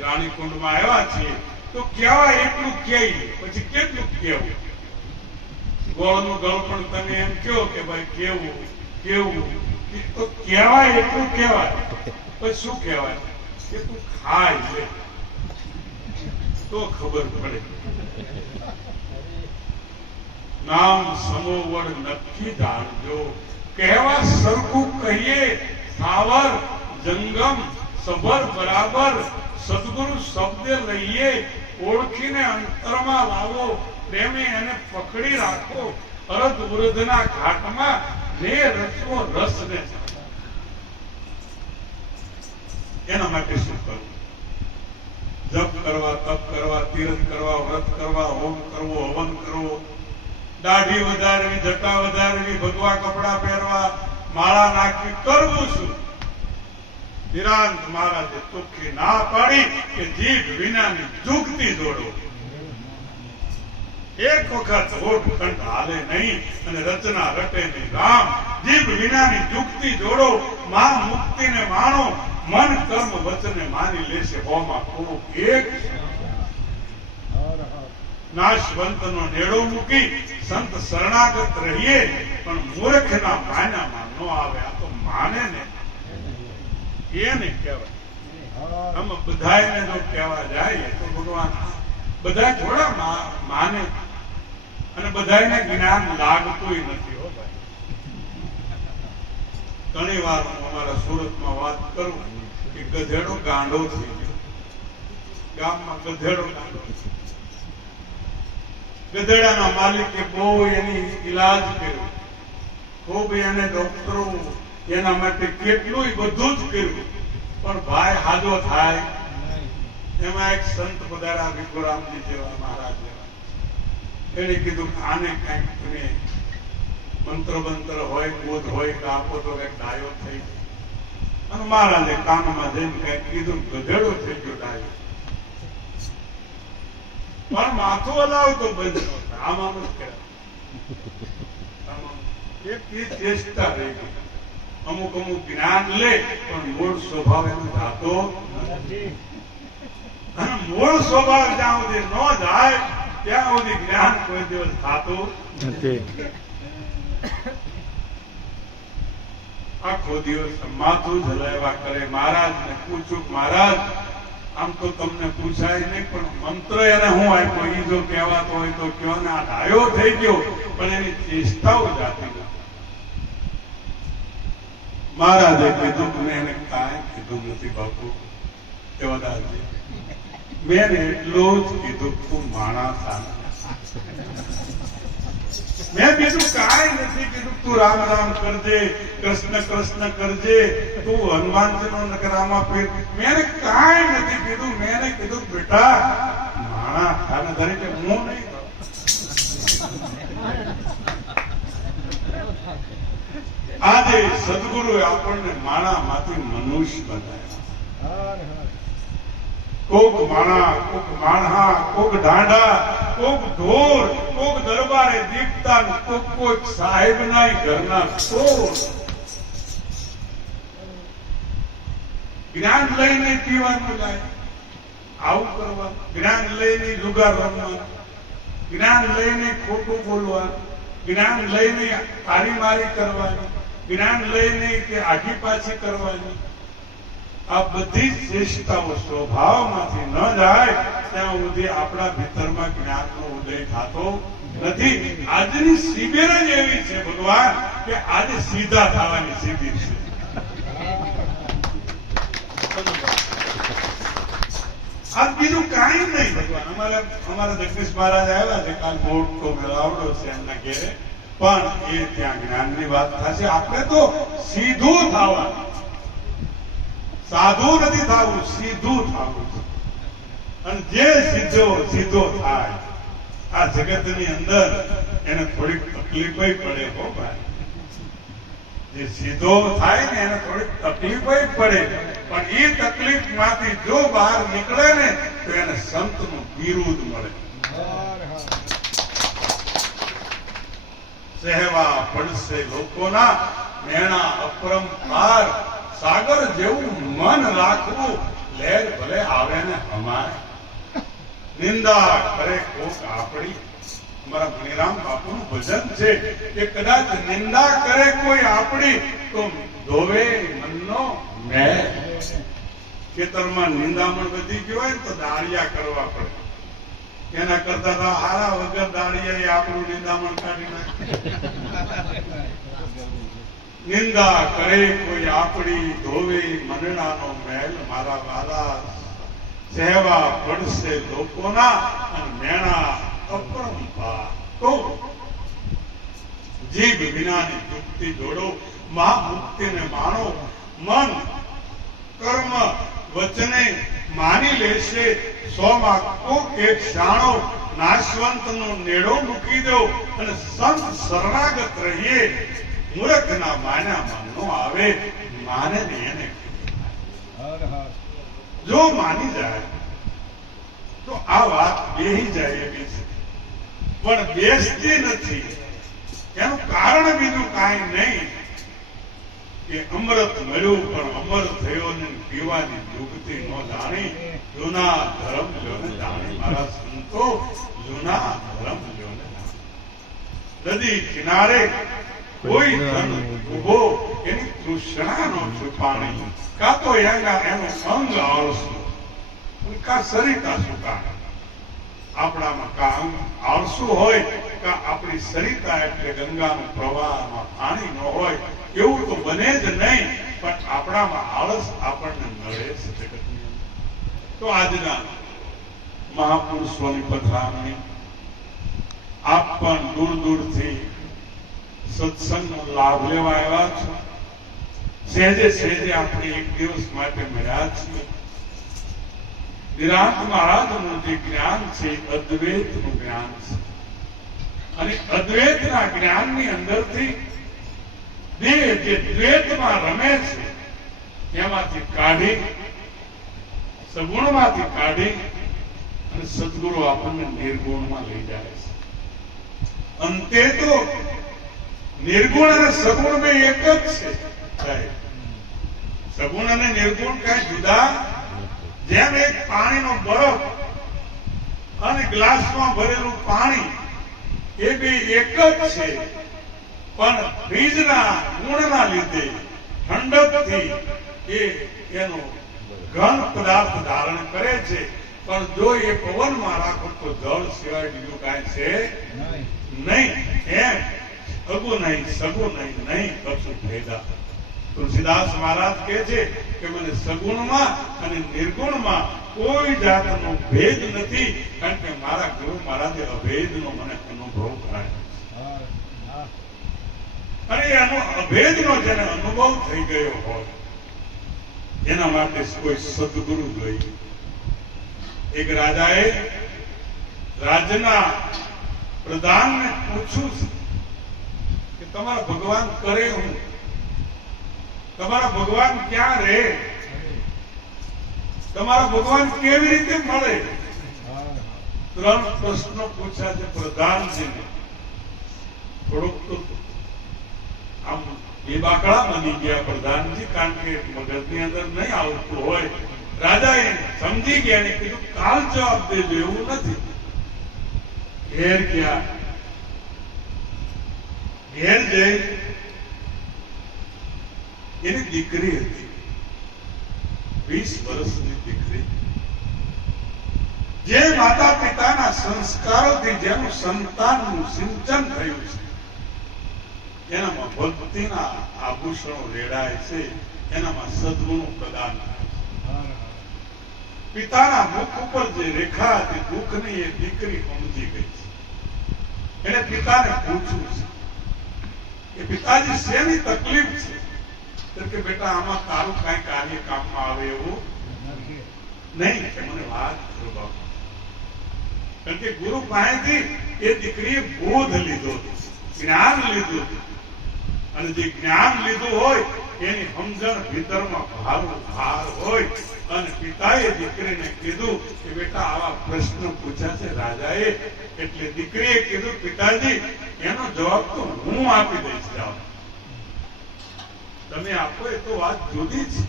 રાણીકુંડમાં આવ્યા છીએ તો કેવા એટલું કહીએ પછી કેટલું કેવું ગોળનું ગળ પણ તમે એમ કહો કે ભાઈ કેવું કેવું તો કેવાય એટલું કહેવાય પછી શું કહેવાય કે તું ખાય લે તો ખબર પડે નામ સમોવડ નક્કી જાણજો કહેવા સરખું કહીએ સાવર જંગમ સબર બરાબર સદગુરુ શબ્દ લઈએ ઓળખીને અંતરમાં લાવો, પ્રેમે એને પકડી રાખો, અરધ વૃદ્ધના ઘાટમાં ને રચવો રસને. એના માટે શું કરવું? જપ કરવા, તપ કરવા, તીર્થ કરવા, વ્રત કરવા, હોમ કરવો, હવન કરવો, દાઢી વધારવી, જટા વધારવી, ભગવા કપડા પહેરવા, માળા નાખવી, કરવું શું? નિરાંત મહારાજે ચોખ્ખી ના પાડી કે જીભ વિનાની જુગતી જોડો. એક વખત હોઠ કંઠ હાલે નહીં અને રચના રટે નહીં રામ. જીભ વિનાની જુગતી જોડો, મા મુક્તિને માણો, મન કર્મ વચને માની લેશે હોમાં થોડું એક. નાશવંતનો નેડો મૂકી સંત શરણાગત રહીએ, પણ મૂર્ખના માન્યામાં ન આવે. આ તો માને ને એને કહેવાય. આમાં બધાને જો કહેવા જાય તો ભગવાન બધા થોડા માને, અને બધાને જ્ઞાન લાગતું નથી. હો ભાઈ, ઘણી વાર હું અમારા સુરતમાં વાત કરું કે ગધેડો ગાંડો થઈ ગયો. ગામમાં ગધેડો ગાંડો, ગધેડાના માલિકે બહુ એની ઈલાજ કર્યો, ખૂબ એને ડોક્ટરો એના માટે કેટલું બધું જ કર્યું, પણ ભાઈ હાજો થાય. એમાં એક સંત પધારા, વિગુરામજી જેવા મહારાજ જેવા, એને કીધું આને કઈક તમે મંત્ર બંત્ર હોય, બોધ હોય કે આપો તો કઈક ડાયો થઈ જાય. અને મહારાજે કાનમાં જઈને કઈક કીધું, ગધેડો થઈ ગયો ડાયો. પણ માથું હલાવતો બંધ ન થાય. આમાં જ કહેવાય એક ચેષ્ટા રહી ગઈ. અમુક અમુક જ્ઞાન લે પણ મૂળ સ્વભાવ એનો જાતો નથી. અને મૂળ સ્વભાવ જ્યાં સુધી ન જાય ત્યાં સુધી જ્ઞાન કોઈ દિવસ થતું નથી. આખો દિવસ માથું જ હલાવ્યા કરે. મહારાજને પૂછું, મહારાજ આમ તો તમને પૂછાય નહીં, પણ મંત્ર એને હું આપ્યો એ જો કહેવાતો હોય તો કયો ને. આ ડાયો થઈ ગયો પણ એની ચેષ્ટાઓ જાતી નથી. મહારાજે કીધું, મેં એને કાંઈ કીધું નથી બાપુ દેવદાસજી, મેં એટલું જ કીધું તું માણસ આના. મેં બીજું કાંઈ નથી કીધું. તું રામ રામ કરજે, કૃષ્ણ કૃષ્ણ કરજે, તું હનુમાનજીનો નકરામાં ફેર. મેં કાંઈ નથી કીધું. મેં કીધું બેટા માણસ આના તરીકે હું નહીં. આજે સદગુરુએ આપણને માણામાંથી મનુષ્ય બનાવ્યા. કોક માણા, કોક માણહા, કોક ઢાંઢા, કોક ઢોર, કોક દરબારે દીપતા, કોક કોક સાહેબના ઘરના ચોર. જ્ઞાન લઈને પીવાનું જાય, આવું કરવાનું. જ્ઞાન લઈને જુગાર રમવાનું, જ્ઞાન લઈને ખોટું બોલવાનું, જ્ઞાન લઈને તારીમારી કરવાની, જ્ઞાન લઈને કે આઘી પાછી કરવાની. આ બધી શ્રેષ્ઠતાઓ સ્વભાવમાંથી ન જાય ત્યાં સુધી આપણા ભીતરમાં જ્ઞાનનો ઉદય થતો નથી. આજની શિબિર જ એવી છે ભગવાન કે આજે સીધા થવાની શિબિર છે. આ બીજું કાંઈ નહીં ભગવાન. અમારા જગદીશ મહારાજ આવ્યા છે, કાલ મોટો મેળાવડો છે એમના ઘેરે, પણ એ ત્યાં જ્ઞાનની વાત થશે. આપણે તો સીધું થવાનું, સાધુ નથી થવું, સીધું થવું છે. અને જે સીધો થાય આ જગતની અંદર એને થોડીક તકલીફ પડે. હો ભાઈ, જે સીધો થાય ને એને થોડીક તકલીફ પડે, પણ એ તકલીફ માંથી જો બહાર નીકળે ને તો એને સંત નું બિરુદ મળે. સહેવા પડશે લોકોના મેણા અપરંપાર, સાગર જેવું મન રાખવું, લહેર ભલે આવે ને અમારે. નિંદા કરે કોક આપણી. અમારા મણિરામ બાપુનું ભજન છે કે કદાચ નિંદા કરે કોઈ આપણી તો ધોવે મનનો મેલ. ખેતરમાં નિંદામણ વધી ગયો હોય તો દાળિયા કરવા પડે. એના કરતા તો હારા વગર દાળિયા આપણું નિંદામણ કાઢી નાખે. નિંદા કરે કોઈ આપણી ધોવે મનડાનો મેલ. મારા વાલા સહેવા પડશે લોકોના અને મેણા અપરંપાર. તો જીભ વિનાની મુક્તિ જોડો, મહા મુક્તિને માણો. મન કર્મ વચને માની લેશે, 100 માં કોક એક શાણો. નાશવંતનો નેડો મૂકી દો અને સંત શરણાગત રહીએ. મૂર્ખના માન્યા મન નો આવે, માને ને એને જો માની જાય તો આ વાત બેહી જાય એવી છે, પણ બેસતી નથી. એનું કારણ બીજું કાંઈ નહીં કે અમૃત મળ્યું પણ અમર થયો ને પીવાની ડૂબતી ન જાણી. જૂના ધર્મ જોને જાણી મારા સંતો, જૂના ધર્મ જોને જાણી. નદી કિનારે કોઈ ધન ઉભો એની તૃષ્ણા નો છુપાણી. કા તો એનો અંગ આળસુ, કા સરિતા સુકાણી. આપણામાં કા અંગ આળસુ હોય, કા આપણી સરિતા એટલે ગંગાનો પ્રવાહમાં પાણી ન હોય. એવું તો બને જ નહીં, પણ આપણામાં આળસ આપણને નડે છે. તો આજના મહાપુરુષોની પધરામણી, આપ પણ દૂર દૂરથી સત્સંગનો લાભ લેવા આવ્યા છો. સહેજે સહેજે આપણે એક દિવસ માટે મળ્યા છીએ. નિરાંત મહારાજનું જે જ્ઞાન છે, અદ્વૈતનું જ્ઞાન છે, અને અદ્વૈતના જ્ઞાનની અંદરથી દેહ જે દ્વૈતમાં રમે છે એમાંથી કાઢી, સગુણમાંથી કાઢી અને સદગુરુ આપણને નિર્ગુણમાં લઈ જાય છે. અંતે તો નિર્ગુણ અને સગુણ બે એક જ છે. સગુણ અને નિર્ગુણ કઈ જુદા? જેમ એક પાણીનો બરફ અને ગ્લાસમાં ભરેલું પાણી એ બે એક જ છે, પણ બીજના ગુણના લીધે ઠંડકથી એ એનો ઘન પદાર્થ ધારણ કરે છે. પણ જો એ પવનમાં રાખો તો જળ સિવાય બીજું કાંઈ છે નહીં. એમ અગુ નહીં, સગુણ નહીં, નહીં કશું ભેદા. તુલસીદાસ મહારાજ કહે છે કે મને સગુણમાં અને નિર્ગુણમાં કોઈ જાતનો ભેદ નથી, કારણ કે મારા ગુરુ મહારાજે અભેદનો મને અનુભવ કરાયો. અને એનો અભેદનો જેને અનુભવ થઈ ગયો હોય એના માટે કોઈ સદગુરુ જોઈએ. એક રાજાએ રાજ્યના પ્રધાનને પૂછ્યું કે તમારા ભગવાન કરે હું, તમારા ભગવાન ક્યાં રહે, તમારા ભગવાન કેવી રીતે મળે? 3 પ્રશ્નો પૂછ્યા છે પ્રધાનજીને. થોડુંક તો આમ બેબાકળા બની ગયા પ્રધાનજી, કારણ કે મગજની અંદર નહીં આવતું હોય. રાજાએ સમજી ગયા ને કીધું કાલ જવાબ દેજો, એવું નથી. ઘેર ગયા, ઘેર જઈ એની દીકરી હતી, 20 વર્ષની દીકરી, જે માતા પિતાના સંસ્કારોથી જેનું સંતાનનું સિંચન થયું છે, એનામાં ભક્તિના આભૂષણો રેડાય છે, એનામાં સદગુણો પ્રદાન થાય છે. પિતાના મુખ ઉપર જે રેખા હતી દુઃખની, એ દીકરી સમજી ગઈ છે. એને પિતાને પૂછ્યું છે કે પિતાજી શેની તકલીફ છે? કે બેટા આમાં તારું કઈ કાર્ય કામમાં આવે એવું નહીં, કે મને વાત કરો બાપુ. કારણ કે ગુરુ પાસેથી એ દીકરીએ બોધ લીધો, જ્ઞાન લીધું, અને જે જ્ઞાન લીધું હોય એની સમજણ ભીતરમાં ભાર હોય. અને પિતાએ દીકરીને કીધું કે બેટા આવા પ્રશ્ન પૂછ્યા છે રાજાએ, એટલે દીકરીએ કીધું પિતાજી એનો જવાબ તો હું આપી દઈશ, જાઓ તમે આપો એ તો વાત જુદી છે,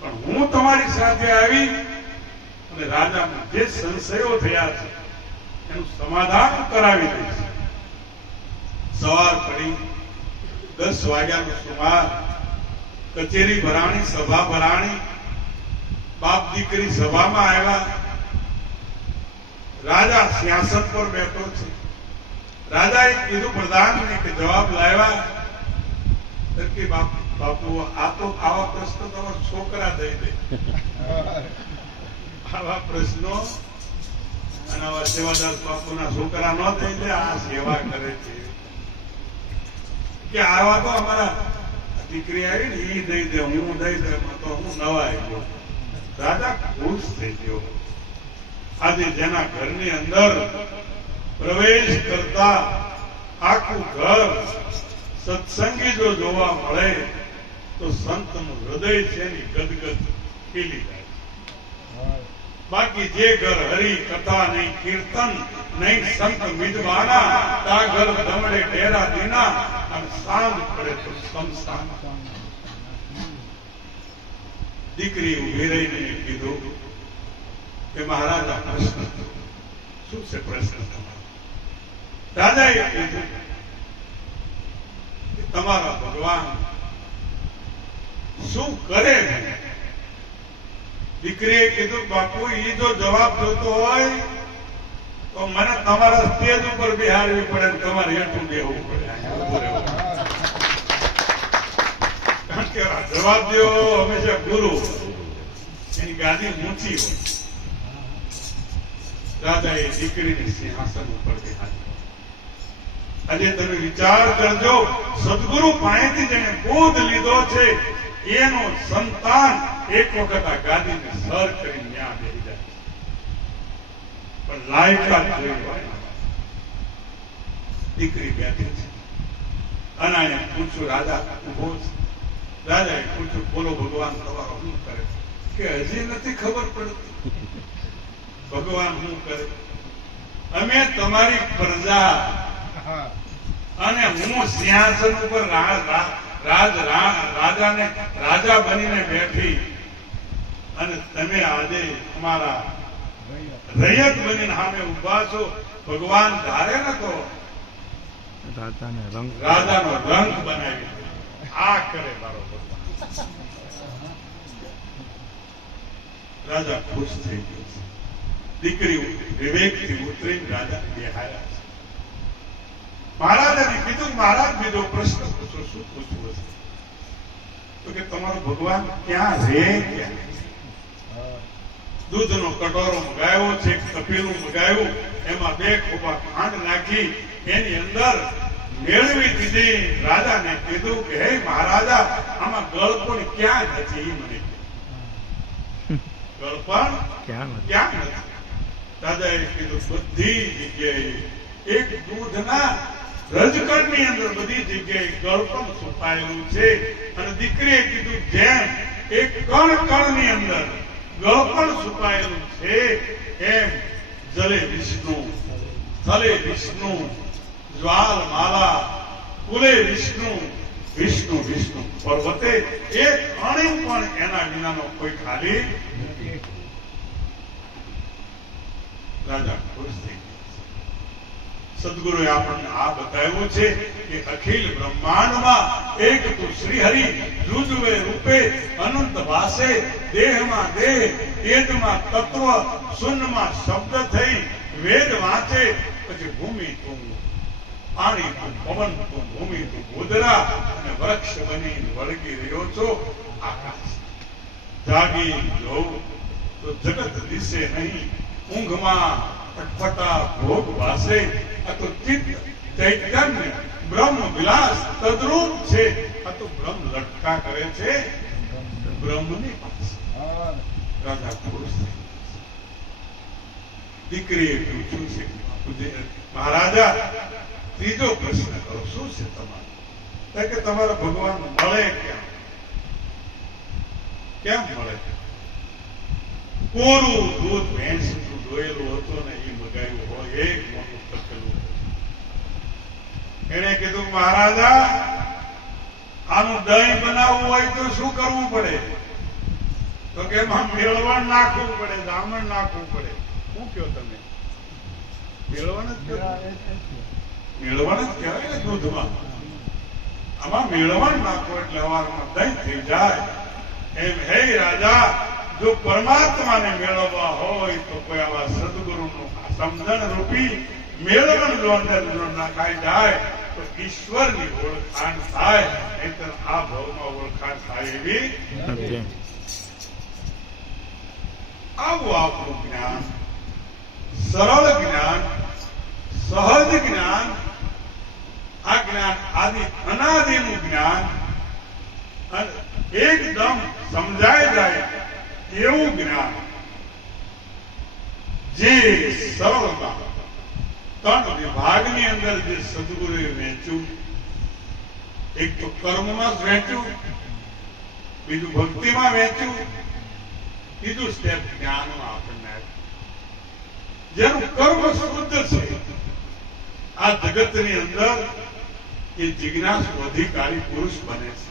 પણ હું તમારી સાથે આવી અને રાજામાં જે સંશયો થયા છે એનું સમાધાન કરાવી દઈશ. સવાર પડી 10 વાગ્યાનો સુમાર, કચેરી ભરાણી, સભા ભરાણી, બાપ દીકરી સભામાં આવ્યા. રાજા સિંહાસન પર બેઠો છે. રાજાએ કીધું પ્રધાનને કે જવાબ લાવ્યા? કે બાપુ આ તો આવા પ્રશ્ન તમારા છોકરા દઈ દે, આવા પ્રશ્નો અને આવા સેવાદાસ બાપુના છોકરા ન થઈ જાય, આ સેવા કરે છે કે આવા તો અમારા દીકરી આવી ને ઈ દઈ દે, હું દઈ દે, એમાં તો હું નવાઈ ગયો. રાજા ખુશ થઈ ગયો. આજે જેના ઘરની અંદર પ્રવેશ કરતા આખું ઘર સત્સંગી જો જોવા મળે તો સંતનું હૃદય છે એની ગદગદ ખીલી જાય. બાકી જે ઘર હરી કથા નહીં, કીર્તન નહીં, સંત વિદ્વાના, તા ઘર દમડે ડેરા દીના, અને સાંજ પડે તો સમસાન. દીકરી ઉભી રહીને કીધું કે મહારાજા પ્રશ્ન શું છે? પ્રશ્ન તમારો. રાજાએ કીધું કે તમારા ભગવાન શું કરે? દીકરીએ કીધું બાપુ એ જો જવાબ જોતો હોય તો મને તમારા સ્ટેજ ઉપર બિહારવી પડે ને તમારે હેઠું બેહવું પડે. કારણ કે જવાબ દેવો હંમેશા ગુરુ, એની ગાદી ઊંચી હોય. રાજાએ દીકરીને સિંહાસન ઉપર બેહાડી. આજે તમે વિચાર કરજો, સદગુરુ પાસેથી જેને બોધ લીધો છે એનો સંતાન એક વખત આ ગાદીને સર કરીને ત્યાં બેસી જાય. પણ લાયકાત જોઈ હોય. દીકરી બેઠી છે અને એને પૂછ્યું, રાજા ઉભો છે. રાજાએ પૂછ્યું, બોલો ભગવાન તમારો શું કરે? કે હજી નથી ખબર પડતી. ભગવાન શું કરે? અમે તમારી પ્રજા અને હું સિંહાસન ઉપર રાજા બનીને બેઠી અને તમે આજે અમારા રૈયત બનીને સામે ઉભા છો. ભગવાન ધારે ન તો રાજાનો રંગ બનાવી આ કરે મારો ભગવાન. રાજા ખુશ થઈ ગયો છે. દીકરી વિવેકથી ઉતરીને રાજા બેહાર્યા છે. મહારાજાને કીધું, મહારાજ બીજો પ્રશ્ન પૂછો. શું પૂછવું હશે? તો કે તમારો ભગવાન ક્યાં રે? ક્યાં? દૂધનો કટોરો મગાવ્યો છે, તપેલું મગાવ્યું, એમાં 2 ખોપા ખાંડ નાખી એની અંદર મેળવી દીધી. રાજાને કીધું કે હે મહારાજા, આમાં ગળપણ ક્યાં નથી? મને ગળપણ ક્યાં નથી? રાજાએ કીધું બધી જગ્યાએ એક દૂધના રજકણની અંદર બધી જગ્યાએ ગળપણ છુપાયેલું છે. અને દીકરીએ કીધું જેમ એક કણની અંદર ગળપણ છુપાયેલું છે એમ જલે વિષ્ણુ, સ્થલે વિષ્ણુ, જ્વાલ માલા, કુલે વિષ્ણુ, વિષ્ણુ વિષ્ણુ પર્વતે એક અણુ પણ એના વિનાનો કોઈ ખાલી નથી. રાજા ખુશ થઈ ગયા. સદગુરુએ આપણને આ બતાવ્યું છે કે અખિલ બ્રહ્માંડમાં એક તું શ્રી હરિ જુજવે રૂપે અનંત વાસે, દેહમાં દેહ, તેજમાં તત્વ, શૂન્યમાં શબ્દ થઈ વેદ વાંચે. પછી ભૂમિ તું, પાણી તું, પવન તું, ભૂમિ તું ગોદરા, અને વૃક્ષ બની વળગી રહ્યો છો આકાશ. જાગી જોઉં તો જગત દિશે નહીં, ઊંઘમાં ફટફટા ભોગ વાસે. આ તો ચિત્ત ચૈતન્ય બ્રહ્મ વિલાસ તદ્રૂપ છે. આ તો બ્રહ્મ લટકા કરે છે બ્રહ્મની પાસે. રાજા ખુશ થઈ. દીકરીએ પૂછ્યું છે, મહારાજા ત્રીજો પ્રશ્ન કરો. શું છે તમારો? કે તમારા ભગવાન મળે ક્યાં? કેમ મળે? કોરું દૂધ ભેંસ દોયેલું હતું ને એ મગાવ્યું હોય એક મોટું તપેલું. એને કીધું મહારાજા આનું દહીં બનાવવું હોય તો શું કરવું પડે? તો કે એમાં મેળવણ નાખવું પડે, જામણ નાખવું પડે. શું કહો તમે? મેળવણ જ કહેવાય ને દૂધમાં. આમાં મેળવણ નાખો એટલે હવારમાં દહીં થઈ જાય. એમ હે રાજા, જો પરમાત્માને મેળવવા હોય તો કોઈ આવા સદગુરુનું સમજણ રૂપી મેળવણ જો અંદર નાખાઈ જાય તો ઈશ્વરની ઓળખાણ થાય. નહીંતર આ ભાવમાં ઓળખાણ થાય એવી નથી. આવું આપણું જ્ઞાન, સરળ જ્ઞાન, સહજ જ્ઞાન, આ જ્ઞાન આદિ અનાદિનું જ્ઞાન, અને એકદમ સમજાય જાય એવું જ્ઞાન, જે સરળતા ત્રણ વિભાગની અંદર જે સદગુરુએ વહેંચ્યું, એક તો કર્મમાં વહેંચ્યું, બીજું ભક્તિમાં વહેંચ્યું, બીજું સ્ટેપ જ્ઞાનમાં આપણને આપ્યું. જેનું કર્મ શુદ્ધ છે, આ જગતની અંદર એ જિજ્ઞાસુ અધિકારી પુરુષ બને છે.